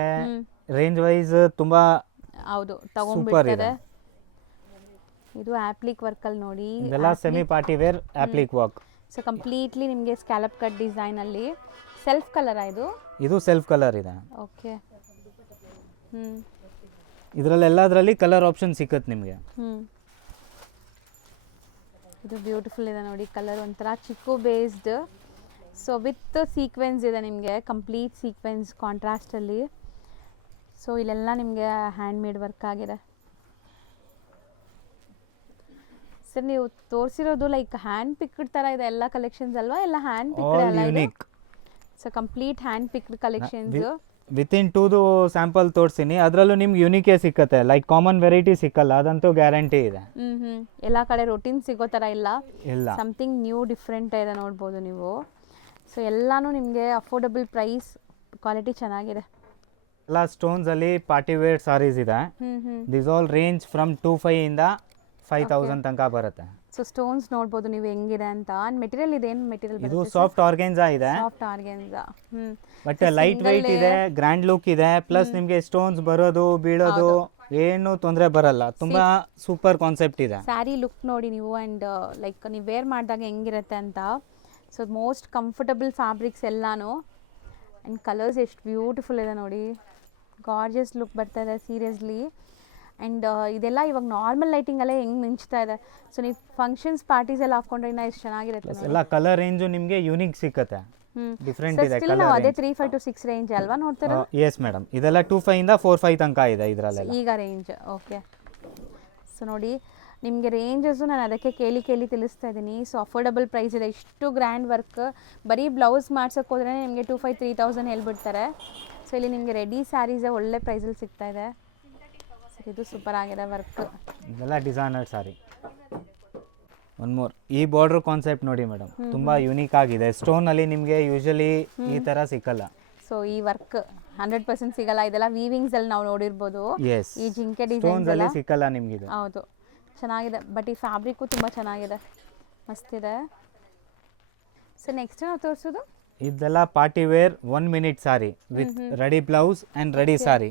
ರೇಂಜ್ ವೈಸ್ ತುಂಬ ಹೌದು ತಗೊಂಡ್ಬಿಡ್ತಾರೆ. ಇದು ಆಪ್ಲಿಕ್ ವರ್ಕಲ್ಲಿ ನೋಡಿ, ಇದೆಲ್ಲ semi party wear applique work. So completely ನಿಮಗೆ ಸ್ಕ್ಯಾಲಪ್ ಕಟ್ ಡಿಸೈನಲ್ಲಿ. ಸೆಲ್ಫ್ ಕಲರಾ ಇದು? ಇದು ಸೆಲ್ಫ್ ಕಲರ್ ಇದೆ. ಓಕೆ, ಇದರಲ್ಲಿ ಎಲ್ಲದರಲ್ಲಿ ಕಲರ್ ಆಪ್ಷನ್ ಸಿಕ್ಕತ್ತೆ ನಿಮಗೆ. ಇದು ಬ್ಯೂಟಿಫುಲ್ ಇದೆ ನೋಡಿ, ಕಲರ್ ಒಂಥರ ಚಿಕ್ಕು ಬೇಸ್ಡ್. ಸೊ ವಿತ್ ಸೀಕ್ವೆನ್ಸ್ ಇದೆ ನಿಮಗೆ, ಕಂಪ್ಲೀಟ್ ಸೀಕ್ವೆನ್ಸ್ ಕಾಂಟ್ರಾಸ್ಟಲ್ಲಿ. ಸೊ ಇಲ್ಲೆಲ್ಲ ನಿಮಗೆ ಹ್ಯಾಂಡ್ ಮೇಡ್ ವರ್ಕ್ ಆಗಿದೆ. ಸರ್ ನೀವು ತೋರಿಸಿರೋದು ಲೈಕ್ ಹ್ಯಾಂಡ್ ಪಿಕ್ಡ್ ಥರ ಇದೆ ಎಲ್ಲ ಕಲೆಕ್ಷನ್ಸ್ ಅಲ್ವಾ? ಎಲ್ಲ ಹ್ಯಾಂಡ್ ಪಿಕ್ಡ್ ಅಲ್ಲ ಇದು? So complete hand picked collections. Within 2 sample ತೋರಿಸ್ತೀನಿ, ಅದರಲ್ಲೂ ನಿಮ್ಗೆ ಯೂನಿಕೇ ಸಿಕ್ಕತ್ತೆ, ಲೈಕ್ ಕಾಮನ್ ವೆರೈಟಿ ಸಿಕ್ಕಲ್ಲ, ಅದಂತೂ ಗ್ಯಾರಂಟಿ ಇದೆ. ಎಲ್ಲ ಕಡೆ ರೊಟೀನ್ ಸಿಗೋ ಥರ ಇಲ್ಲ, ಸಮಥಿಂಗ್ ನ್ಯೂ ಡಿಫ್ರೆಂಟ್ ಇದೆ ನೋಡ್ಬೋದು ನೀವು. ಸೊ ಎಲ್ಲಾನು ನಿಮಗೆ ಅಫೋರ್ಡಬಲ್ ಪ್ರೈಸ್, ಕ್ವಾಲಿಟಿ ಚೆನ್ನಾಗಿದೆ. ಎಲ್ಲ ಸ್ಟೋನ್ಸ್ ಅಲ್ಲಿ ಪಾರ್ಟಿ ವೇರ್ ಸಾರೀಸ್ ಇದೆ. ದಿಸ್ ಆಲ್ ರೇಂಜ್ ಫ್ರಮ್ 2,500 ಇಂದ 5,000 ತನಕ ಬರುತ್ತೆ. ಸೊ ಸ್ಟೋನ್ಸ್ ನೋಡ್ಬೋದು ನೀವು ಹೆಂಗಿದೆ ಅಂತ. ಮೆಟೀರಿಯಲ್ ಇದೇನು ಮೆಟೀರಿಯಲ್? ಇದು ಸಾಫ್ಟ್ ಆರ್ಗೆನ್ಸಾ ಇದೆ. Soft organza, but light weight ಇದೆ, ಗ್ರ್ಯಾಂಡ್ ಲುಕ್ ಇದೆ. ಪ್ಲಸ್ ನಿಮಗೆ ಸ್ಟೋನ್ಸ್ ಬರೋದು ಬೀಳೋದು ಏನು ತೊಂದರೆ ಬರಲ್ಲ, ತುಂಬಾ ಸೂಪರ್ ಕಾನ್ಸೆಪ್ಟ್ ಇದೆ. ಸ್ಯಾರಿ ಲುಕ್ ನೋಡಿ ನೀವು, ಆ್ಯಂಡ್ ಲೈಕ್ ನೀವು ವೇರ್ ಮಾಡಿದಾಗ ಹೆಂಗಿರುತ್ತೆ ಅಂತ. ಸೊ ಮೋಸ್ಟ್ ಕಂಫರ್ಟಬಲ್ ಫ್ಯಾಬ್ರಿಕ್ಸ್ ಎಲ್ಲಾನು, ಆ್ಯಂಡ್ ಕಲರ್ಸ್ ಎಷ್ಟು ಬ್ಯೂಟಿಫುಲ್ ಇದೆ ನೋಡಿ, ಗಾರ್ಜಿಯಸ್ ಲುಕ್ ಬರ್ತಾ ಇದೆ ಸೀರಿಯಸ್ಲಿ. ಆ್ಯಂಡ್ ಇದೆಲ್ಲ ಇವಾಗ ನಾರ್ಮಲ್ ಲೈಟಿಂಗಲ್ಲೇ ಹೆಂಗೆ ಮಿಂಚ್ತಾ ಇದೆ. ಸೊ ನೀವು ಫಂಕ್ಷನ್ಸ್ ಪಾರ್ಟೀಸ್ ಎಲ್ಲ ಹಾಕೊಂಡ್ರೆ ಇನ್ನೂ ಎಷ್ಟು ಚೆನ್ನಾಗಿರುತ್ತೆ. ಎಲ್ಲ ಕಲರ್ ರೇಂಜು ನಿಮಗೆ ಯೂನಿಕ್ ಸಿಕ್ಕತ್ತೆ, ಡಿಫ್ರೆಂಟ್ ಇದೆ. ನಾವು ಅದೇ 3,500 to 6 ರೇಂಜ್ ಅಲ್ವಾ ನೋಡ್ತೀರಾ? ಎಸ್ ಮೇಡಮ್, ಇದೆಲ್ಲ 2,500 ಇಂದ 4,500 ತನಕ ಇದೆ ಇದರಲ್ಲೆಲ್ಲ ಈಗ ರೇಂಜ್. ಓಕೆ, ಸೊ ನೋಡಿ ನಿಮಗೆ ರೇಂಜಸ್ಸು ನಾನು ಅದಕ್ಕೆ ಕೇಳಿ ತಿಳಿಸ್ತಾ ಇದ್ದೀನಿ. ಸೊ ಅಫೋರ್ಡಬಲ್ ಪ್ರೈಸ್ ಇದೆ, ಇಷ್ಟು ಗ್ರ್ಯಾಂಡ್ ವರ್ಕ್. ಬರೀ ಬ್ಲೌಸ್ ಮಾಡ್ಸೋಕೆ ಹೋದ್ರೆ ನಿಮಗೆ 2,500-3,000 ಹೇಳ್ಬಿಡ್ತಾರೆ. ಸೊ ಇಲ್ಲಿ ನಿಮಗೆ ರೆಡಿ ಸ್ಯಾರೀಸೇ ಒಳ್ಳೆ ಪ್ರೈಸಲ್ಲಿ ಸಿಗ್ತಾ ಇದೆ. ಇದು ಸೂಪರ್ ಆಗಿದೆ ವರ್ಕ್, ಇದೆಲ್ಲ ಡಿಸೈನರ್ ಸಾರಿ. ಒನ್ ಮೋರ್, ಈ ಬಾರ್ಡರ್ ಕಾನ್ಸೆಪ್ಟ್ ನೋಡಿ ಮೇಡಮ್, ತುಂಬಾ ಯೂನಿಕ್ ಆಗಿದೆ. ಸ್ಟೋನ್ ಅಲ್ಲಿ ನಿಮಗೆ ಯೂಶಲಿ ಈ ತರ ಸಿಕ್ಕಲ್ಲ. ಸೊ ಈ ವರ್ಕ್ 100% ಸಿಗಲ್ಲ, ಇದೆಲ್ಲ ವೀವಿಂಗ್ಸ್ ಅಲ್ಲಿ ನಾವು ನೋಡಿರ್ಬೋದು. ಈ ಜಿಂಕೆ ಡಿಸೈನ್ಸ್ ಅಲ್ಲಿ ಸಿಕ್ಕಲ್ಲ ನಿಮಗೆ ಇದು. ಹೌದು, ಚೆನ್ನಾಗಿದೆ. ಬಟ್ ಈ ಫ್ಯಾಬ್ರಿಕ್ಕು ತುಂಬ ಚೆನ್ನಾಗಿದೆ, ಮಸ್ತ್ ಇದೆ. ಸೊ ನೆಕ್ಸ್ಟ್ ನಾವು ತೋರಿಸೋದು ಇದೆಲ್ಲ party wear 1 minute sari with ready blouse and ready sari.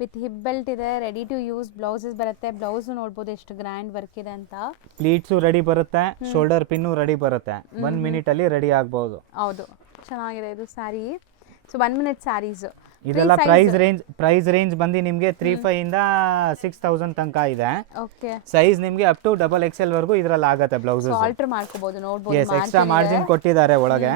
With hip belt ಇದೆ, ರೆಡಿ ಟು ಯೂಸ್ ಬ್ಲೌಸಸ್ ಬರುತ್ತೆ. ಬ್ಲೌಸು ನೋಡ್ಬೋದು ಎಷ್ಟು ಗ್ರ್ಯಾಂಡ್ ವರ್ಕ್ ಇದೆ ಅಂತ. ಪ್ಲೀಟ್ಸು ರೆಡಿ ಬರುತ್ತೆ, ಶೋಲ್ಡರ್ ಪಿನ್ನು ರೆಡಿ ಬರುತ್ತೆ. 1 ಮಿನಿಟಲ್ಲಿ ರೆಡಿ ಆಗ್ಬೋದು. ಹೌದು, ಚೆನ್ನಾಗಿದೆ ಇದು ಸ್ಯಾರಿ. So 1 minute saris. ಇದೆಲ್ಲ ಪ್ರೈಸ್ ರೇಂಜ್ ಬಂದು ನಿಮಗೆ 3,500 ಇಂದ 6,000 ತನಕ ಇದೆ. ಓಕೆ. ಸೈಜ್ ನಿಮಗೆ ಅಪ್ ಟು XXL ವರೆಗೂ ಇದರಲ್ಲಿ ಆಗುತ್ತೆ ಬ್ಲೌಸಸ್. ಆಲ್ಟರ್ ಮಾಡ್ಕೋಬಹುದು, ನೋಡ್ಬೋದು. ಎಸ್, ಎಕ್ಸ್ಟ್ರಾ ಮಾರ್ಜಿನ್ ಕೊಟ್ಟಿದ್ದಾರೆ ಒಳಗೆ.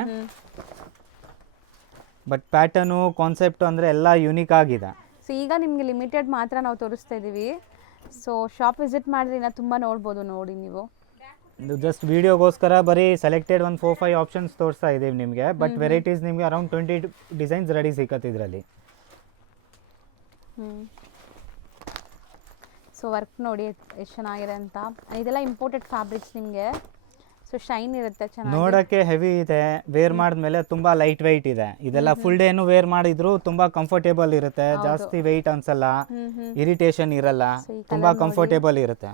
ಬಟ್ ಪ್ಯಾಟರ್ನು ಕಾನ್ಸೆಪ್ಟ್ ಅಂದರೆ ಎಲ್ಲ ಯೂನಿಕ್ ಆಗಿದೆ. ಸೊ ಈಗ ನಿಮಗೆ ಲಿಮಿಟೆಡ್ ಮಾತ್ರ ನಾವು ತೋರಿಸ್ತಾ ಇದ್ದೀವಿ. ಸೊ ಶಾಪ್ ವಿಸಿಟ್ ಮಾಡಿದ್ರೆ ಇನ್ನೂ ತುಂಬ ನೋಡ್ಬೋದು. ನೋಡಿ ನೀವು ಜಸ್ಟ್ ವಿಡಿಯೋಗೋಸ್ಕರ ಬರೀ ಸೆಲೆಕ್ಟೆಡ್ ಒಂದು 4-5 ಆಪ್ಷನ್ಸ್ ತೋರಿಸ್ತಾ ಇದ್ದೀವಿ ನಿಮಗೆ. ಬಟ್ ವೆರೈಟೀಸ್ ನಿಮಗೆ ಅರೌಂಡ್ 20 ಡಿಸೈನ್ಸ್ ರೆಡಿ ಸಿಕ್ಕತ್ತೆ ಇದರಲ್ಲಿ. ಸೊ ವರ್ಕ್ ನೋಡಿ ಎಷ್ಟು ಚೆನ್ನಾಗಿದೆ ಅಂತ. ಇದೆಲ್ಲ ಇಂಪೋರ್ಟೆಡ್ ಫ್ಯಾಬ್ರಿಕ್ಸ್ ನಿಮಗೆ. ಸೊ ಶೈನ್ ಇರುತ್ತೆ, ಚೆನ್ನಾಗಿ ನೋಡೋಕ್ಕೆ ಹೆವಿ ಇದೆ. ವೇರ್ ಮಾಡಿದ್ಮೇಲೆ ತುಂಬ ಲೈಟ್ ವೆಯ್ಟ್ ಇದೆ. ಇದೆಲ್ಲ ಫುಲ್ ಡೇನು ವೇರ್ ಮಾಡಿದ್ರು ತುಂಬ ಕಂಫರ್ಟೇಬಲ್ ಇರುತ್ತೆ. ಜಾಸ್ತಿ ವೆಯ್ಟ್ ಅನ್ಸಲ್ಲ, ಇರಿಟೇಷನ್ ಇರಲ್ಲ, ತುಂಬ ಕಂಫರ್ಟೇಬಲ್ ಇರುತ್ತೆ.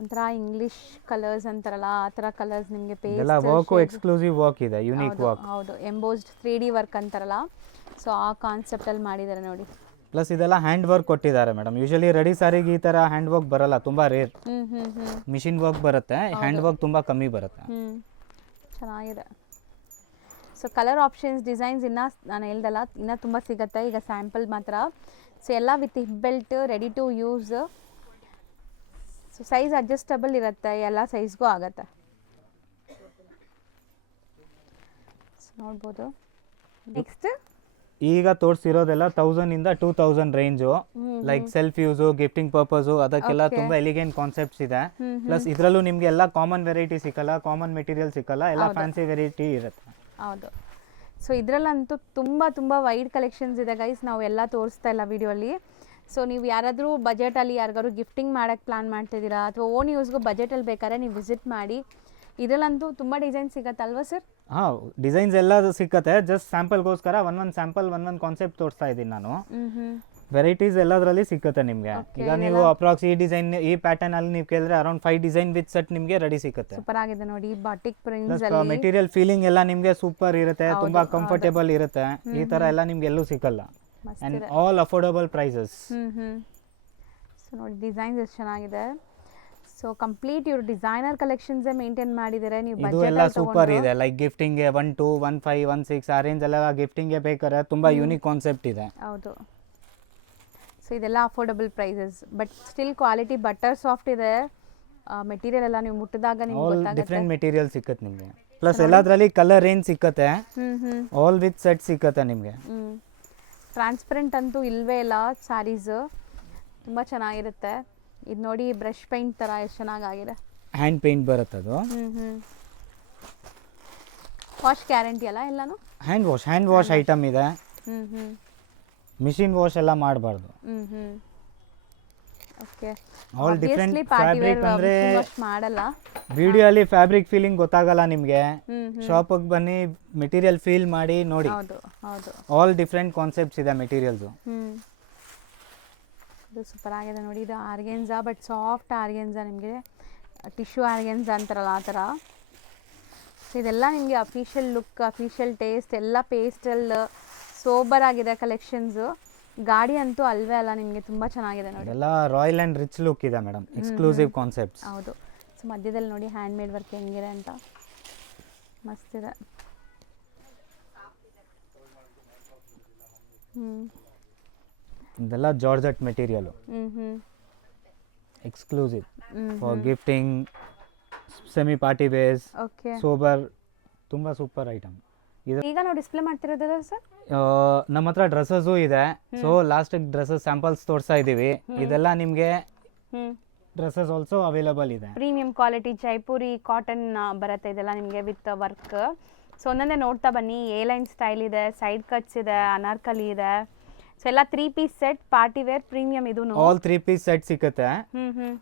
ಒಂಥರ ಇಂಗ್ಲಿಷ್ ಕಲರ್ಸ್ ಅಂತಾರಲ್ಲ ಆ ಥರ ಕಲರ್ಸ್ ನಿಮಗೆ. ಎಲ್ಲ ವರ್ಕು ಎಕ್ಸ್ಕ್ಲೂಸಿವ್ ವರ್ಕ್ ಇದೆ, ಯೂನಿಕ್ ವರ್ಕ್. ಹೌದು, ಎಂಬೋಸ್ಡ್ 3D ವರ್ಕ್ ಅಂತಾರಲ್ಲ, ಸೊ ಆ ಕಾನ್ಸೆಪ್ಟಲ್ಲಿ ಮಾಡಿದ್ದಾರೆ ನೋಡಿ. ಪ್ಲಸ್ ಇದೆಲ್ಲ ಹ್ಯಾಂಡ್ ವರ್ಕ್ ಕೊಟ್ಟಿದ್ದಾರೆ ಮೇಡಮ್. ಯೂಶಲಿ ರೆಡಿ ಸಾರಿಗೆ ಈ ಥರ ಹ್ಯಾಂಡ್ ವರ್ಕ್ ಬರಲ್ಲ, ತುಂಬ ರೇರ್. ಮಿಷಿನ್ ವರ್ಕ್ ಬರುತ್ತೆ, ಹ್ಯಾಂಡ್ ವರ್ಕ್ ತುಂಬ ಕಮ್ಮಿ ಬರುತ್ತೆ. ಚೆನ್ನಾಗಿದೆ. ಸೊ ಕಲರ್ ಆಪ್ಷನ್ಸ್, ಡಿಸೈನ್ಸ್ ಇನ್ನೂ ನಾನು ಹೇಳ್ದಲ್ಲ ಇನ್ನೂ ತುಂಬ ಸಿಗುತ್ತೆ. ಈಗ ಸ್ಯಾಂಪಲ್ ಮಾತ್ರ. ಸೊ ಎಲ್ಲ with hip belt, ready to use. So size adjustable ಇರುತ್ತೆ, ಎಲ್ಲ ಸೈಜ್ಗೂ ಆಗುತ್ತೆ. ನೋಡ್ಬೋದು. ನೆಕ್ಸ್ಟ್ ಈಗ ತೋರಿಸಿರೋದೆಲ್ಲ 1000 ಇಂದ 2000 range. Like self use, gifting purpose, ಅದಕ್ಕೆಲ್ಲ ತುಂಬ ಎಲಿಗೆಂಟ್ ಕಾನ್ಸೆಪ್ಟ್ಸ್ ಇದೆ. ಪ್ಲಸ್ ಇದರಲ್ಲೂ ನಿಮಗೆ ಎಲ್ಲ ಕಾಮನ್ ವೆರೈಟಿ ಸಿಕ್ಕಲ್ಲ, ಕಾಮನ್ ಮೆಟೀರಿಯಲ್ ಸಿಕ್ಕಲ್ಲ, ಎಲ್ಲ ಫ್ಯಾನ್ಸಿ ವೆರೈಟಿ ಇರುತ್ತೆ. ಹೌದು. ಸೊ ಇದರಲ್ಲಂತೂ ತುಂಬ ವೈಡ್ ಕಲೆಕ್ಷನ್ಸ್ ಇದೆ ಗೈಸ್. ನಾವು ಎಲ್ಲ ತೋರಿಸ್ತಾ ಇಲ್ಲ ವಿಡಿಯೋಲಿ. ಸೊ ನೀವು ಯಾರಾದರೂ ಬಜೆಟಲ್ಲಿ ಯಾರಿಗಾದ್ರು ಗಿಫ್ಟಿಂಗ್ ಮಾಡೋಕ್ಕೆ ಪ್ಲ್ಯಾನ್ ಮಾಡ್ತಿದ್ದೀರಾ ಅಥವಾ ಓನ್ ಯೂಸ್ಗೂ ಬಜೆಟಲ್ಲಿ ಬೇಕಾದ್ರೆ ನೀವು ವಿಸಿಟ್ ಮಾಡಿ. ಇದರಲ್ಲಂತೂ ತುಂಬ ಡಿಸೈನ್ ಸಿಗತ್ತಲ್ವಾ ಸರ್? ಹಾಂ, ಡಿಸೈನ್ಸ್ ಎಲ್ಲ ಸಿಕ್ಕತ್ತೆ. ಜಸ್ಟ್ ಸ್ಯಾಂಪಲ್ಗೋಸ್ಕರ ಒಂದೊಂದು ಸ್ಯಾಂಪಲ್ ಒಂದೊಂದು ಕಾನ್ಸೆಪ್ಟ್ ತೋರಿಸ್ತಾ ಇದ್ದೀನಿ ನಾನು. ವೆರೈಟೀಸ್ ಎಲ್ಲದರಲ್ಲಿ ಸಿಕ್ಕತ್ತೆ ನಿಮಗೆ. ಈಗ ನೀವು ಅಪ್ರಾಕ್ಸ್ ಈ ಡಿಸೈನ್, ಈ ಪ್ಯಾಟರ್ನ್ ಅಲ್ಲಿ ನೀವು ಕೇಳಿದ್ರೆ ಅರೌಂಡ್ 5 ಡಿಸೈನ್ ವಿತ್ ಸೆಟ್ ನಿಮಗೆ ರೆಡಿ ಸಿಕ್ಕತ್ತೆ. ಸೂಪರ್ ಆಗಿದೆ ನೋಡಿ. ಬಾಟಿಕ್ ಪ್ರಿಂಟ್ಸ್ ಅಲ್ಲಿ ಮೆಟೀರಿಯಲ್ ಫೀಲಿಂಗ್ ಎಲ್ಲ ನಿಮಗೆ ಸೂಪರ್ ಇರುತ್ತೆ, ತುಂಬಾ ಕಂಫರ್ಟೇಬಲ್ ಇರುತ್ತೆ. ಈ ತರ ಎಲ್ಲ ನಿಮ್ಗೆ ಎಲ್ಲೂ ಸಿಕ್ಕಲ್ಲ. And all affordable prices. So ನೋಡಿ ಡಿಸೈನ್ಸ್ ಎಷ್ಟು ಚೆನ್ನಾಗಿದೆ. ಸೊ ಕಂಪ್ಲೀಟ್ ಇವರು ಡಿಸೈನರ್ ಕಲೆಕ್ಷನ್ಸ್ ಮೇಂಟೈನ್ ಮಾಡಿದ್ದಾರೆ. ನೀವು ಇದು ಎಲ್ಲ ಸೂಪರ್ ಇದೆ. ಲೈಕ್ ಗಿಫ್ಟಿಂಗ್ ಗೆ 1, 2, 1, 5, 1, 6 ಆ ರೇಂಜ್ ಎಲ್ಲ ಗಿಫ್ಟಿಂಗ್ ಗೆ ಬೇಕಾದ್ರೆ ತುಂಬಾ ಯೂನಿಕ್ ಕಾನ್ಸೆಪ್ಟ್ ಇದೆ. ಹೌದು. ಸೊ ಇದೆಲ್ಲ affordable prices but still quality butter soft ಇದೆ. ಮೆಟೀರಿಯಲ್ ಎಲ್ಲ ನೀವು ಮುಟ್ಟಿದಾಗ ನಿಮಗೆ ಗೊತ್ತಾಗುತ್ತೆ. ಡಿಫರೆಂಟ್ ಮೆಟೀರಿಯಲ್ ಸಿಕ್ಕತ್ತೆ ನಿಮಗೆ. ಪ್ಲಸ್ ಎಲ್ಲದರಲ್ಲಿ ಕಲರ್ ರೇಂಜ್ ಸಿಕ್ಕತ್ತೆ. ಆಲ್ ವಿತ್ ಸೆಟ್ ಸಿಕ್ಕತ್ತೆ ನಿಮಗೆ. ಟ್ರಾನ್ಸ್ಪರೆಂಟ್ ಅಂತೂ ಇಲ್ವೇ ಇಲ್ಲ. ಸ್ಯಾರೀಸ್ ತುಂಬ ಚೆನ್ನಾಗಿರುತ್ತೆ. ಇದು ನೋಡಿ ಬ್ರಷ್ ಪೇಂಟ್ ಥರ ಎಷ್ಟು ಚೆನ್ನಾಗಿದೆ. ಹ್ಯಾಂಡ್ ಪೇಂಟ್ ಬರುತ್ತೆ ಅದು. ವಾಶ್ ಗ್ಯಾರಂಟಿ ಅಲ್ಲ ಎಲ್ಲಾನು? ಹ್ಯಾಂಡ್ ವಾಶ್ ಐಟಮ್ ಇದೆ. ಮಿಷಿನ್ ವಾಶ್ ಎಲ್ಲ ಮಾಡಬಾರ್ದು. ಓಕೆ. ಆಲ್ ಡಿಫರೆಂಟ್ ಫ್ಯಾಬ್ರಿಕ್ ಅಂದ್ರೆ ಮಾಡಲ್ಲ. ವಿಡಿಯೋ ಅಲ್ಲಿ ಫ್ಯಾಬ್ರಿಕ್ ಫೀಲಿಂಗ್ ಗೊತ್ತಾಗಲ್ಲ ನಿಮಗೆ. ಶಾಪಿಗೆ ಬನ್ನಿ, ಮೆಟೀರಿಯಲ್ ಫೀಲ್ ಮಾಡಿ ನೋಡಿ. ಹೌದು ಹೌದು. ಆಲ್ ಡಿಫರೆಂಟ್ ಕಾನ್ಸೆಪ್ಟ್ಸ್ ಇದೆ ಮೆಟೀರಿಯಲ್ಸ್. ಇದು ಸೂಪರ್ ಆಗಿದೆ ನೋಡಿ. ಇದು ಆರ್ಗೆನ್ಸಾ ಬಟ್ ಸಾಫ್ಟ್ ಆರ್ಗೆನ್ಸಾ, ನಿಮಗೆ ಟಿಶ್ಯೂ ಆರ್ಗೆನ್ಸಾ ಅಂತಾರಲ್ಲ ಆ ಥರ. ಇದೆಲ್ಲ ನಿಮಗೆ ಅಫಿಷಿಯಲ್ ಲುಕ್, ಅಫಿಷಿಯಲ್ ಟೇಸ್ಟ್, ಎಲ್ಲ ಪೇಸ್ಟಲ್ ಸೋಬರ್ ಆಗಿದೆ ಕಲೆಕ್ಷನ್ಸು. ಗಾಡಿ ಅಂತೂ ಅಲ್ವೇ ಅಲ್ಲ, ನಿಮಗೆ ತುಂಬ ಚೆನ್ನಾಗಿದೆ ನೋಡಿ. ಎಲ್ಲ ರಾಯಲ್ ಆ್ಯಂಡ್ ರಿಚ್ ಲುಕ್ ಇದೆ ಮೇಡಮ್. Exclusive concepts. ಹೌದು. ಸೊ ಮಧ್ಯದಲ್ಲಿ ನೋಡಿ ಹ್ಯಾಂಡ್ ಮೇಡ್ ವರ್ಕ್ ಹೆಂಗಿದೆ ಅಂತ, ಮಸ್ತಿದೆ. ಇದೆಲ್ಲ georgette material. Exclusive for gifting, semi party wares, sober, ತುಂಬ ಸೂಪರ್ ಐಟಮ್. ಈಗ ನಾವು ಡಿಸ್ಪ್ಲೇ ಮಾಡ್ತಿರೋದಲ್ಲ ಸರ್? ನಮ್ಮ ಹತ್ರ ಡ್ರೆಸ್ಸಸ್ಸು ಇದೆ. ಸೊ ಲಾಸ್ಟಿಗೆ ಡ್ರೆಸ್ಸಸ್ ಸ್ಯಾಂಪಲ್ಸ್ ತೋರಿಸ್ತಾ ಇದ್ದೀವಿ. ಇದೆಲ್ಲ ನಿಮಗೆ ಡ್ರೆಸ್ಸಸ್ ಆಲ್ಸೋ ಅವೈಲೇಬಲ್ ಇದೆ. ಪ್ರೀಮಿಯಂ ಕ್ವಾಲಿಟಿ ಜೈಪುರಿ ಕಾಟನ್ ಬರುತ್ತೆ ಇದೆಲ್ಲ ನಿಮಗೆ ವಿತ್ ವರ್ಕ್. ಸೊ ಒಂದೊಂದೇ ನೋಡ್ತಾ ಬನ್ನಿ. ಎ ಲೈನ್ ಸ್ಟೈಲ್ ಇದೆ, ಸೈಡ್ ಕಟ್ಸ್ ಇದೆ, ಅನಾರ್ಕಲಿ ಇದೆ. ಸೊ ಎಲ್ಲ 3 piece set, party wear, premium. ಇದು ಆಲ್ 3 ಪೀಸ್ ಸೆಟ್ ಸಿಗುತ್ತೆ.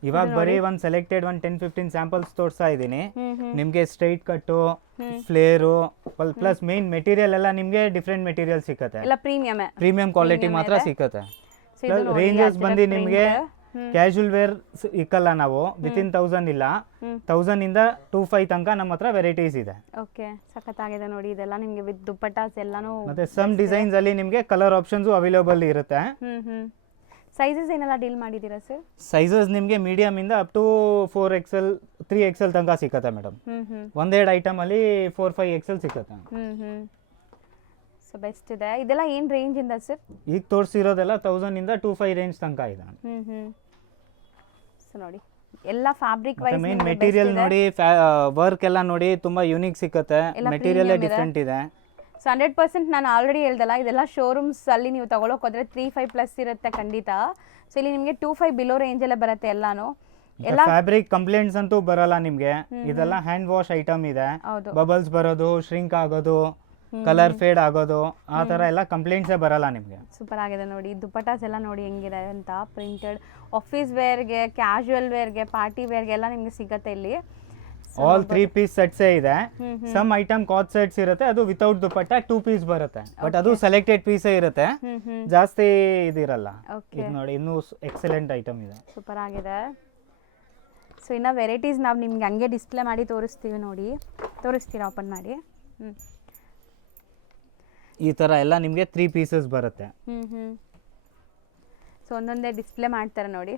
ಇವಾಗ ಬರೀ ಒಂದು ಸೆಲೆಕ್ಟೆಡ್ 10-15 ಸ್ಯಾಂಪಲ್ಸ್ ತೋರಿಸ್ತಾ ಇದ್ದೀನಿ. ನಿಮಗೆ ಸ್ಟ್ರೈಟ್ ಕಟ್ಟು, ಫ್ಲೇರು, ಪ್ಲಸ್ ಮೇನ್ ಮೆಟೀರಿಯಲ್ ಎಲ್ಲ ನಿಮಗೆ ಡಿಫರೆಂಟ್ ಮೆಟೀರಿಯಲ್ ಸಿಗುತ್ತೆ. ಎಲ್ಲ ಪ್ರೀಮಿಯಂ ಕ್ವಾಲಿಟಿ ಮಾತ್ರ ಸಿಗುತ್ತೆ. ರೇಂಜಸ್ ಬಂದು ನಿಮಗೆ ಕ್ಯಾಶುವಲ್ ವೇರ್ ಇಕ್ಕಲ್ಲ ನಾವು ವಿತಿನ್ 1000 ಇಲ್ಲ 1000 ಇಂದ 2500 ತನಕ ನಮ್ಮ ಹತ್ರ ವೆರೈಟೀಸ್ ಇದೆ. ಓಕೆ, ಸಖತ್ತಾಗಿದೆ ನೋಡಿ ಇದೆಲ್ಲ ನಿಮಗೆ ವಿತ್ ದುಪ್ಪಟ್ಟಾಸ್ ಎಲ್ಲಾನು. ಮತ್ತೆ ಸಮ್ ಡಿಸೈನ್ಸ್ ಅಲ್ಲಿ ನಿಮಗೆ ಕಲರ್ ಆಪ್ಷನ್ಸ್ ಅವೈಲೇಬಲ್ ಇರುತ್ತೆ. ಸೈಜಸ್ ಏನೆಲ್ಲ ಡೀಲ್ ಮಾಡಿದ್ದೀರಾ ಸರ್? ಸೈಜಸ್ ನಿಮಗೆ ಮೀಡಿಯಮ್ ಇಂದ ಅಪ್ ಟು 4XL 3XL ತನಕ ಸಿಕ್ಕತ್ತೆ ಮೇಡಮ್. ಒಂದೆರಡು ಐಟಮ್ ಅಲ್ಲಿ 4-5XL ಸಿಕ್ಕತ್ತೆ. ಸೊ ಬೆಸ್ಟ್ ಇದೆ. ಇದೆಲ್ಲ ಏನು ರೇಂಜ್ ಇಂದ ಸರ್? ಈಗ ತೋರಿಸಿರೋದೆಲ್ಲ 1000 ಇಂದ 25 ರೇಂಜ್ ತನಕ ಇದೆ. ಸೊ ನೋಡಿ ಎಲ್ಲ ಫ್ಯಾಬ್ರಿಕ್ ವೈಸ್ ಮೇನ್ ಮೆಟೀರಿಯಲ್ ನೋಡಿ, ವರ್ಕ್ ಎಲ್ಲ ನೋಡಿ ತುಂಬಾ ಯೂನಿಕ್ ಸಿಕ್ಕತ್ತೆ. ಮೆಟೀರಿಯಲ್ ಡಿಫ್ರೆಂಟ್ ಇದೆ. ಸೊ 100% ನಾನು ಆಲ್ರೆಡಿ ಹೇಳ್ದಲ್ಲ, ಇದೆಲ್ಲ ಶೋರೂಮ್ಸ್ ಅಲ್ಲಿ ನೀವು ತಗೊಳಕ್ ಹೋದ್ರೆ 3-5+ ಇರುತ್ತೆ ಖಂಡಿತ. ಸೊ ಇಲ್ಲಿ ನಿಮಗೆ 2-5 ಬಿಲೋ ರೇಂಜಲ್ಲೇ ಬರುತ್ತೆ ಎಲ್ಲಾನು. ಎಲ್ಲ ಫ್ಯಾಬ್ರಿಕ್ ಕಂಪ್ಲೇಂಟ್ಸ್ ಅಂತೂ ಬರಲ್ಲ ನಿಮಗೆ. ಇದೆಲ್ಲ ಹ್ಯಾಂಡ್ ವಾಶ್ ಐಟಮ್ ಇದೆ. ಬಬಲ್ಸ್ ಬರೋದು, ಶ್ರಿಂಕ್ ಆಗೋದು, ಕಲರ್ ಫೇಡ್ ಆಗೋದು, ಆ ತರ ಎಲ್ಲ ಕಂಪ್ಲೇಂಟ್ಸೇ ಬರಲ್ಲ ನಿಮಗೆ. ಸೂಪರ್ ಆಗಿದೆ ನೋಡಿ. ದುಪ್ಪಟ್ಟಾಸ್ ಎಲ್ಲ ನೋಡಿ ಹೆಂಗಿದೆ ಅಂತ. ಪ್ರಿಂಟೆಡ್ ಆಫೀಸ್ ವೇರ್ಗೆ, ಕ್ಯಾಶುವಲ್ ವೇರ್ಗೆ, ಪಾರ್ಟಿ ವೇರ್ಗೆ ಎಲ್ಲ ನಿಮಗೆ ಸಿಗುತ್ತೆ ಇಲ್ಲಿ. ಆಲ್ 3 ಪೀಸ್ ಸೆಟ್ಸೇ ಇದೆ. ಸಮ್ ಐಟಮ್ ಕಾಟ್ ಸೆಟ್ಸ್ ಇರುತ್ತೆ, ಅದು ವಿತೌಟ್ ದುಪ್ಪಟ್ಟ 2 ಪೀಸ್ ಬರುತ್ತೆ. ಬಟ್ ಅದು ಸೆಲೆಕ್ಟೆಡ್ ಪೀಸೇ ಇರುತ್ತೆ, ಜಾಸ್ತಿ ಇದಿರಲ್ಲ. ಇದು ನೋಡಿ ಇನ್ನೂ ಎಕ್ಸಲೆಂಟ್ ಐಟಮ್ ಇದೆ. ಸೂಪರ್ ಆಗಿದೆ. ಸೊ ಇನ್ನು ವೆರೈಟೀಸ್ ನಾವು ನಿಮ್ಗೆ ಹಂಗೆ ಡಿಸ್ಪ್ಲೇ ಮಾಡಿ ತೋರಿಸ್ತೀವಿ ನೋಡಿ. ತೋರಿಸ್ತೀರಾ ಓಪನ್ ಮಾಡಿ? ಈ ಥರ ಎಲ್ಲ ನಿಮಗೆ 3 ಪೀಸಸ್ ಬರುತ್ತೆ. ಸೊ ಒಂದೊಂದೇ ಡಿಸ್ಪ್ಲೇ ಮಾಡ್ತಾರೆ ನೋಡಿ.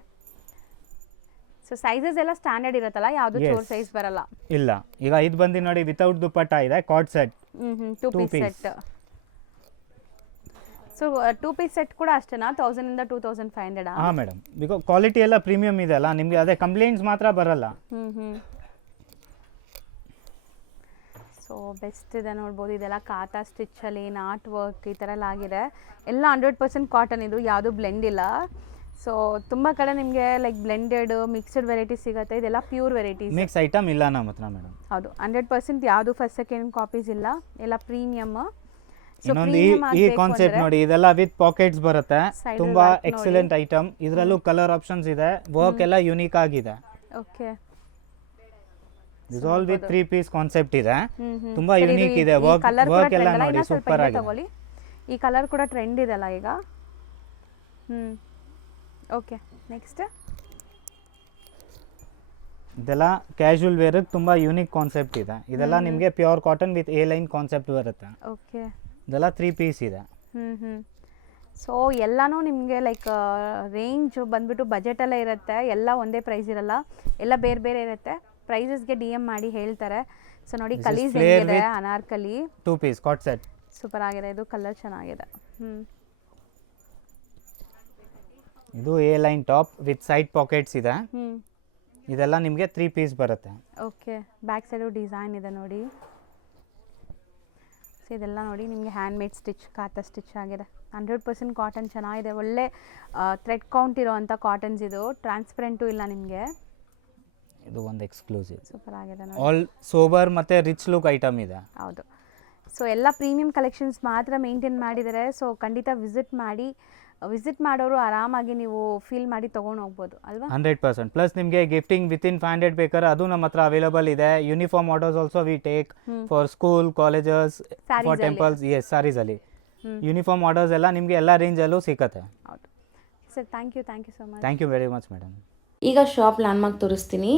ಸೊ ಸೈಜಸ್ ಎಲ್ಲ ಸ್ಟ್ಯಾಂಡರ್ಡ್ ಇರುತ್ತಲ್ಲ, ಯಾವುದು ಚೋರ್ ಸೈಜ್ ಬರಲ್ಲ. ಇಲ್ಲ, ಈಗ ಇದು ಬಂದು ನೋಡಿ ವಿತೌಟ್ ದುಪ್ಪಟ್ಟ ಇದೆ, cord set 2 piece set. So 2 piece set ಕೂಡ ಅಷ್ಟೇನಾ? 1000 ಇಂದ 2500? ಹಾಂ ಮೇಡಮ್, ಬಿಕಾಸ್ ಕ್ವಾಲಿಟಿ ಎಲ್ಲ ಪ್ರೀಮಿಯಂ ಇದೆ ಅಲ್ಲ, ನಿಮಗೆ ಅದೇ ಕಂಪ್ಲೇಂಟ್ಸ್ ಮಾತ್ರ ಬರಲ್ಲ. ಸೊ ಬೆಸ್ಟ್ ಇದೆ ನೋಡ್ಬೋದು. ಇದೆಲ್ಲ ಕಾತಾ ಸ್ಟಿಚ್ಚಲ್ಲಿ ನಾಟ್ ವರ್ಕ್ ಈ ಥರ ಎಲ್ಲ ಆಗಿದೆ. ಎಲ್ಲ 100% ಕಾಟನ್, ಇದು ಯಾವುದು ಬ್ಲೆಂಡ್ ಇಲ್ಲ. ಸೊ ತುಂಬ ಕಡೆ ನಿಮಗೆ ಲೈಕ್ ಬ್ಲೆಂಡೆಡ್ ಮಿಕ್ಸ್ಡ್ ವೆರೈಟೀಸ್ ಸಿಗುತ್ತೆ. ಇದೆಲ್ಲ ಪ್ಯೂರ್ ವೆರೈಟೀಸ್, ಮಿಕ್ಸ್ ಐಟಮ್ ಇಲ್ಲ ನಮ್ಮ ಹತ್ರ ಮೇಡಮ್. ಹೌದು, 100% ಯಾವುದು ಫಸ್ಟ್ ಸೆಕೆಂಡ್ ಕಾಪೀಸ್ ಇಲ್ಲ, ಎಲ್ಲ ಪ್ರೀಮಿಯಮ್. ಇನ್ನೊಂದು ಈ ಕಾನ್ಸೆಪ್ಟ್ ನೋಡಿ, ಇದೆಲ್ಲ ವಿತ್ ಪಾಕೆಟ್ಸ್ ಬರುತ್ತೆ, ತುಂಬಾ ಎಕ್ಸಲೆಂಟ್ ಐಟಮ್. ಇದರಲ್ಲೂ ಕಲರ್ ಆಪ್ಷನ್ಸ್ ಇದೆ, ವರ್ಕ್ ಎಲ್ಲ ಯೂನಿಕ್ ಆಗಿದೆ. Okay, this all with 3 piece concept ಇದೆ, ತುಂಬಾ ಯೂನಿಕ್ ಇದೆ. ವರ್ಕ್ ಎಲ್ಲ ನೋಡಿ ಸೂಪರ್ ಆಗಿದೆ. ಈ ಕಲರ್ ಕೂಡ ಟ್ರೆಂಡ್ ಇದೆ ಅಲ್ಲ ಈಗ. ಓಕೆ, ನೆಕ್ಸ್ಟ್ ಇದೆಲ್ಲ ಕ್ಯಾಶುವಲ್ ವೇರ್ ತುಂಬಾ ಯೂನಿಕ್ ಕಾನ್ಸೆಪ್ಟ್ ಇದೆ. ಇದೆಲ್ಲ ನಿಮಗೆ pure cotton with A line concept ಬರುತ್ತೆ. ಓಕೆ, ಇದೆಲ್ಲ 3 ಪೀಸ್ ಇದೆ. ಸೊ ಎಲ್ಲನೂ ನಿಮಗೆ ಲೈಕ್ ರೇಂಜ್ ಬಂದ್ಬಿಟ್ಟು ಬಜೆಟಲ್ಲೇ ಇರುತ್ತೆ. ಎಲ್ಲ ಒಂದೇ ಪ್ರೈಸ್ ಇರಲ್ಲ, ಎಲ್ಲ ಬೇರೆ ಬೇರೆ ಇರುತ್ತೆ. ಪ್ರೈಸಸ್ಗೆ DM ಮಾಡಿ ಹೇಳ್ತಾರೆ. ಸೊ ನೋಡಿ ಕಲೀಸ್ ಹೆಂಗಿದೆ, ಅನಾರ್ಕಲಿ 2 ಪೀಸ್ ಕಾಟ್ ಸೆಟ್ ಸೂಪರ್ ಆಗಿದೆ. ಇದು ಕಲರ್ ಚೆನ್ನಾಗಿದೆ. ಇದು A line top with side pockets ಇದೆ. ಇದೆಲ್ಲ ನಿಮಗೆ 3 ಪೀಸ್ ಬರುತ್ತೆ. ಓಕೆ, ಬ್ಯಾಕ್ ಸೈಡು ಡಿಸೈನ್ ಇದೆ ನೋಡಿ. ಸೊ ಇದೆಲ್ಲ ನೋಡಿ ನಿಮಗೆ ಹ್ಯಾಂಡ್ ಮೇಡ್ ಸ್ಟಿಚ್, ಕಾತಾ ಸ್ಟಿಚ್ ಆಗಿದೆ. 100% ಕಾಟನ್ ಚೆನ್ನಾಗಿದೆ. ಒಳ್ಳೆ ಥ್ರೆಡ್ ಕೌಂಟ್ ಇರೋವಂಥ ಕಾಟನ್ಸ್ ಇದು. ಟ್ರಾನ್ಸ್ಪರೆಂಟು ಇಲ್ಲ ನಿಮಗೆ. ಇದು ಒಂದು ಎಕ್ಸ್ಕ್ಲೂಸಿವ್ ಸೂಪರ್ ಆಗಿದೆ. ಆಲ್ ಸೋಬರ್ ಮತ್ತು ರಿಚ್ ಲುಕ್ ಐಟಮ್ ಇದೆ. ಹೌದು. ಸೊ ಎಲ್ಲ ಪ್ರೀಮಿಯಂ ಕಲೆಕ್ಷನ್ಸ್ ಮಾತ್ರ ಮೇಂಟೈನ್ ಮಾಡಿದ್ದಾರೆ. ಸೊ ಖಂಡಿತ ವಿಸಿಟ್ ಮಾಡೋರು ಆರಾಮಾಗಿ ನೀವು ಫೀಲ್ ಮಾಡಿ ತೊಗೊಂಡು ಹೋಗ್ಬೋದು ಅಲ್ವಾ? 100%. ಪ್ಲಸ್ ನಿಮಗೆ ಗಿಫ್ಟಿಂಗ್ ವಿತಿನ್ 500 ಬೇಕಾದ್ರೆ ಅದು ನಮ್ಮ ಹತ್ರ ಅವೈಲೇಬಲ್ ಇದೆ. Uniform orders also we take for school, colleges, for temples. Yes, ಸಾರೀಸಲ್ಲಿ ಯೂನಿಫಾರ್ಮ್ ಆರ್ಡರ್ಸ್ ಎಲ್ಲ ನಿಮಗೆ ಎಲ್ಲ ರೇಂಜಲ್ಲೂ ಸಿಗುತ್ತೆ. ಹೌದು sir, thank you so much. Thank you very much madam. ಈಗ ಶಾಪ್ ಲ್ಯಾಂಡ್ಮಾರ್ಕ್ ತೋರಿಸ್ತೀನಿ.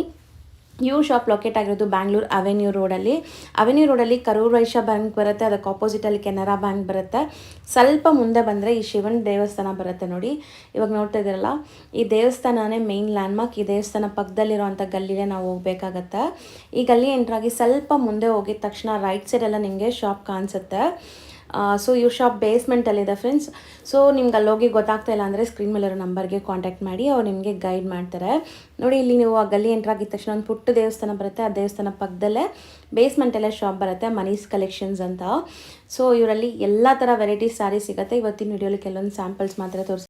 ಶಾಪ್ ಲೊಕೇಟ್ ಆಗಿರೋದು ಬ್ಯಾಂಗ್ಳೂರ್ ಅವೆನ್ಯೂ ರೋಡಲ್ಲಿ ಕರೂರ್ ವೈಶ್ಯ ಬ್ಯಾಂಕ್ ಬರುತ್ತೆ. ಅದಕ್ಕೆ ಆಪೋಸಿಟಲ್ಲಿ ಕೆನರಾ ಬ್ಯಾಂಕ್ ಬರುತ್ತೆ. ಸ್ವಲ್ಪ ಮುಂದೆ ಬಂದರೆ ಈ ಶಿವನ ದೇವಸ್ಥಾನ ಬರುತ್ತೆ ನೋಡಿ. ಇವಾಗ ನೋಡ್ತಾ ಇದ್ದೀರಲ್ಲ, ಈ ದೇವಸ್ಥಾನನೇ ಮೇನ್ ಲ್ಯಾಂಡ್ಮಾರ್ಕ್. ಈ ದೇವಸ್ಥಾನ ಪಕ್ಕದಲ್ಲಿರೋವಂಥ ಗಲ್ಲಿಗೆ ನಾವು ಹೋಗಬೇಕಾಗತ್ತೆ. ಈ ಗಲ್ಲಿ ಎಂಟ್ರಾಗಿ ಸ್ವಲ್ಪ ಮುಂದೆ ಹೋಗಿದ ತಕ್ಷಣ ರೈಟ್ ಸೈಡೆಲ್ಲ ನಿಮಗೆ ಶಾಪ್ ಕಾಣಿಸುತ್ತೆ. ಸೊ ಶಾಪ್ ಬೇಸ್ಮೆಂಟಲ್ಲಿದೆ ಫ್ರೆಂಡ್ಸ್. ಸೊ ನಿಮ್ಗೆ ಅಲ್ಲೋಗಿ ಗೊತ್ತಾಗ್ತಾ ಇಲ್ಲ ಅಂದರೆ ಸ್ಕ್ರೀನ್ ಮೇಲಿರೋ ನಂಬರ್ಗೆ ಕಾಂಟ್ಯಾಕ್ಟ್ ಮಾಡಿ, ಅವ್ರು ನಿಮಗೆ ಗೈಡ್ ಮಾಡ್ತಾರೆ. ನೋಡಿ, ಇಲ್ಲಿ ನೀವು ಆ ಗಲ್ಲಿ ಎಂಟ್ರಾಗಿದ ತಕ್ಷಣ ಒಂದು ಪುಟ್ಟ ದೇವಸ್ಥಾನ ಬರುತ್ತೆ. ಆ ದೇವಸ್ಥಾನ ಪಕ್ಕದಲ್ಲೇ ಬೇಸ್ಮೆಂಟಲ್ಲೇ ಶಾಪ್ ಬರುತ್ತೆ, ಮನೀಸ್ ಕಲೆಕ್ಷನ್ಸ್ ಅಂತ. ಸೊ ಇವರಲ್ಲಿ ಎಲ್ಲ ಥರ ವೆರೈಟೀಸ್ ಸ್ಯಾರಿ ಸಿಗುತ್ತೆ. ಇವತ್ತಿನ ವಿಡಿಯೋಲಿ ಕೆಲವೊಂದು ಸ್ಯಾಂಪಲ್ಸ್ ಮಾತ್ರ ತೋರಿಸಿ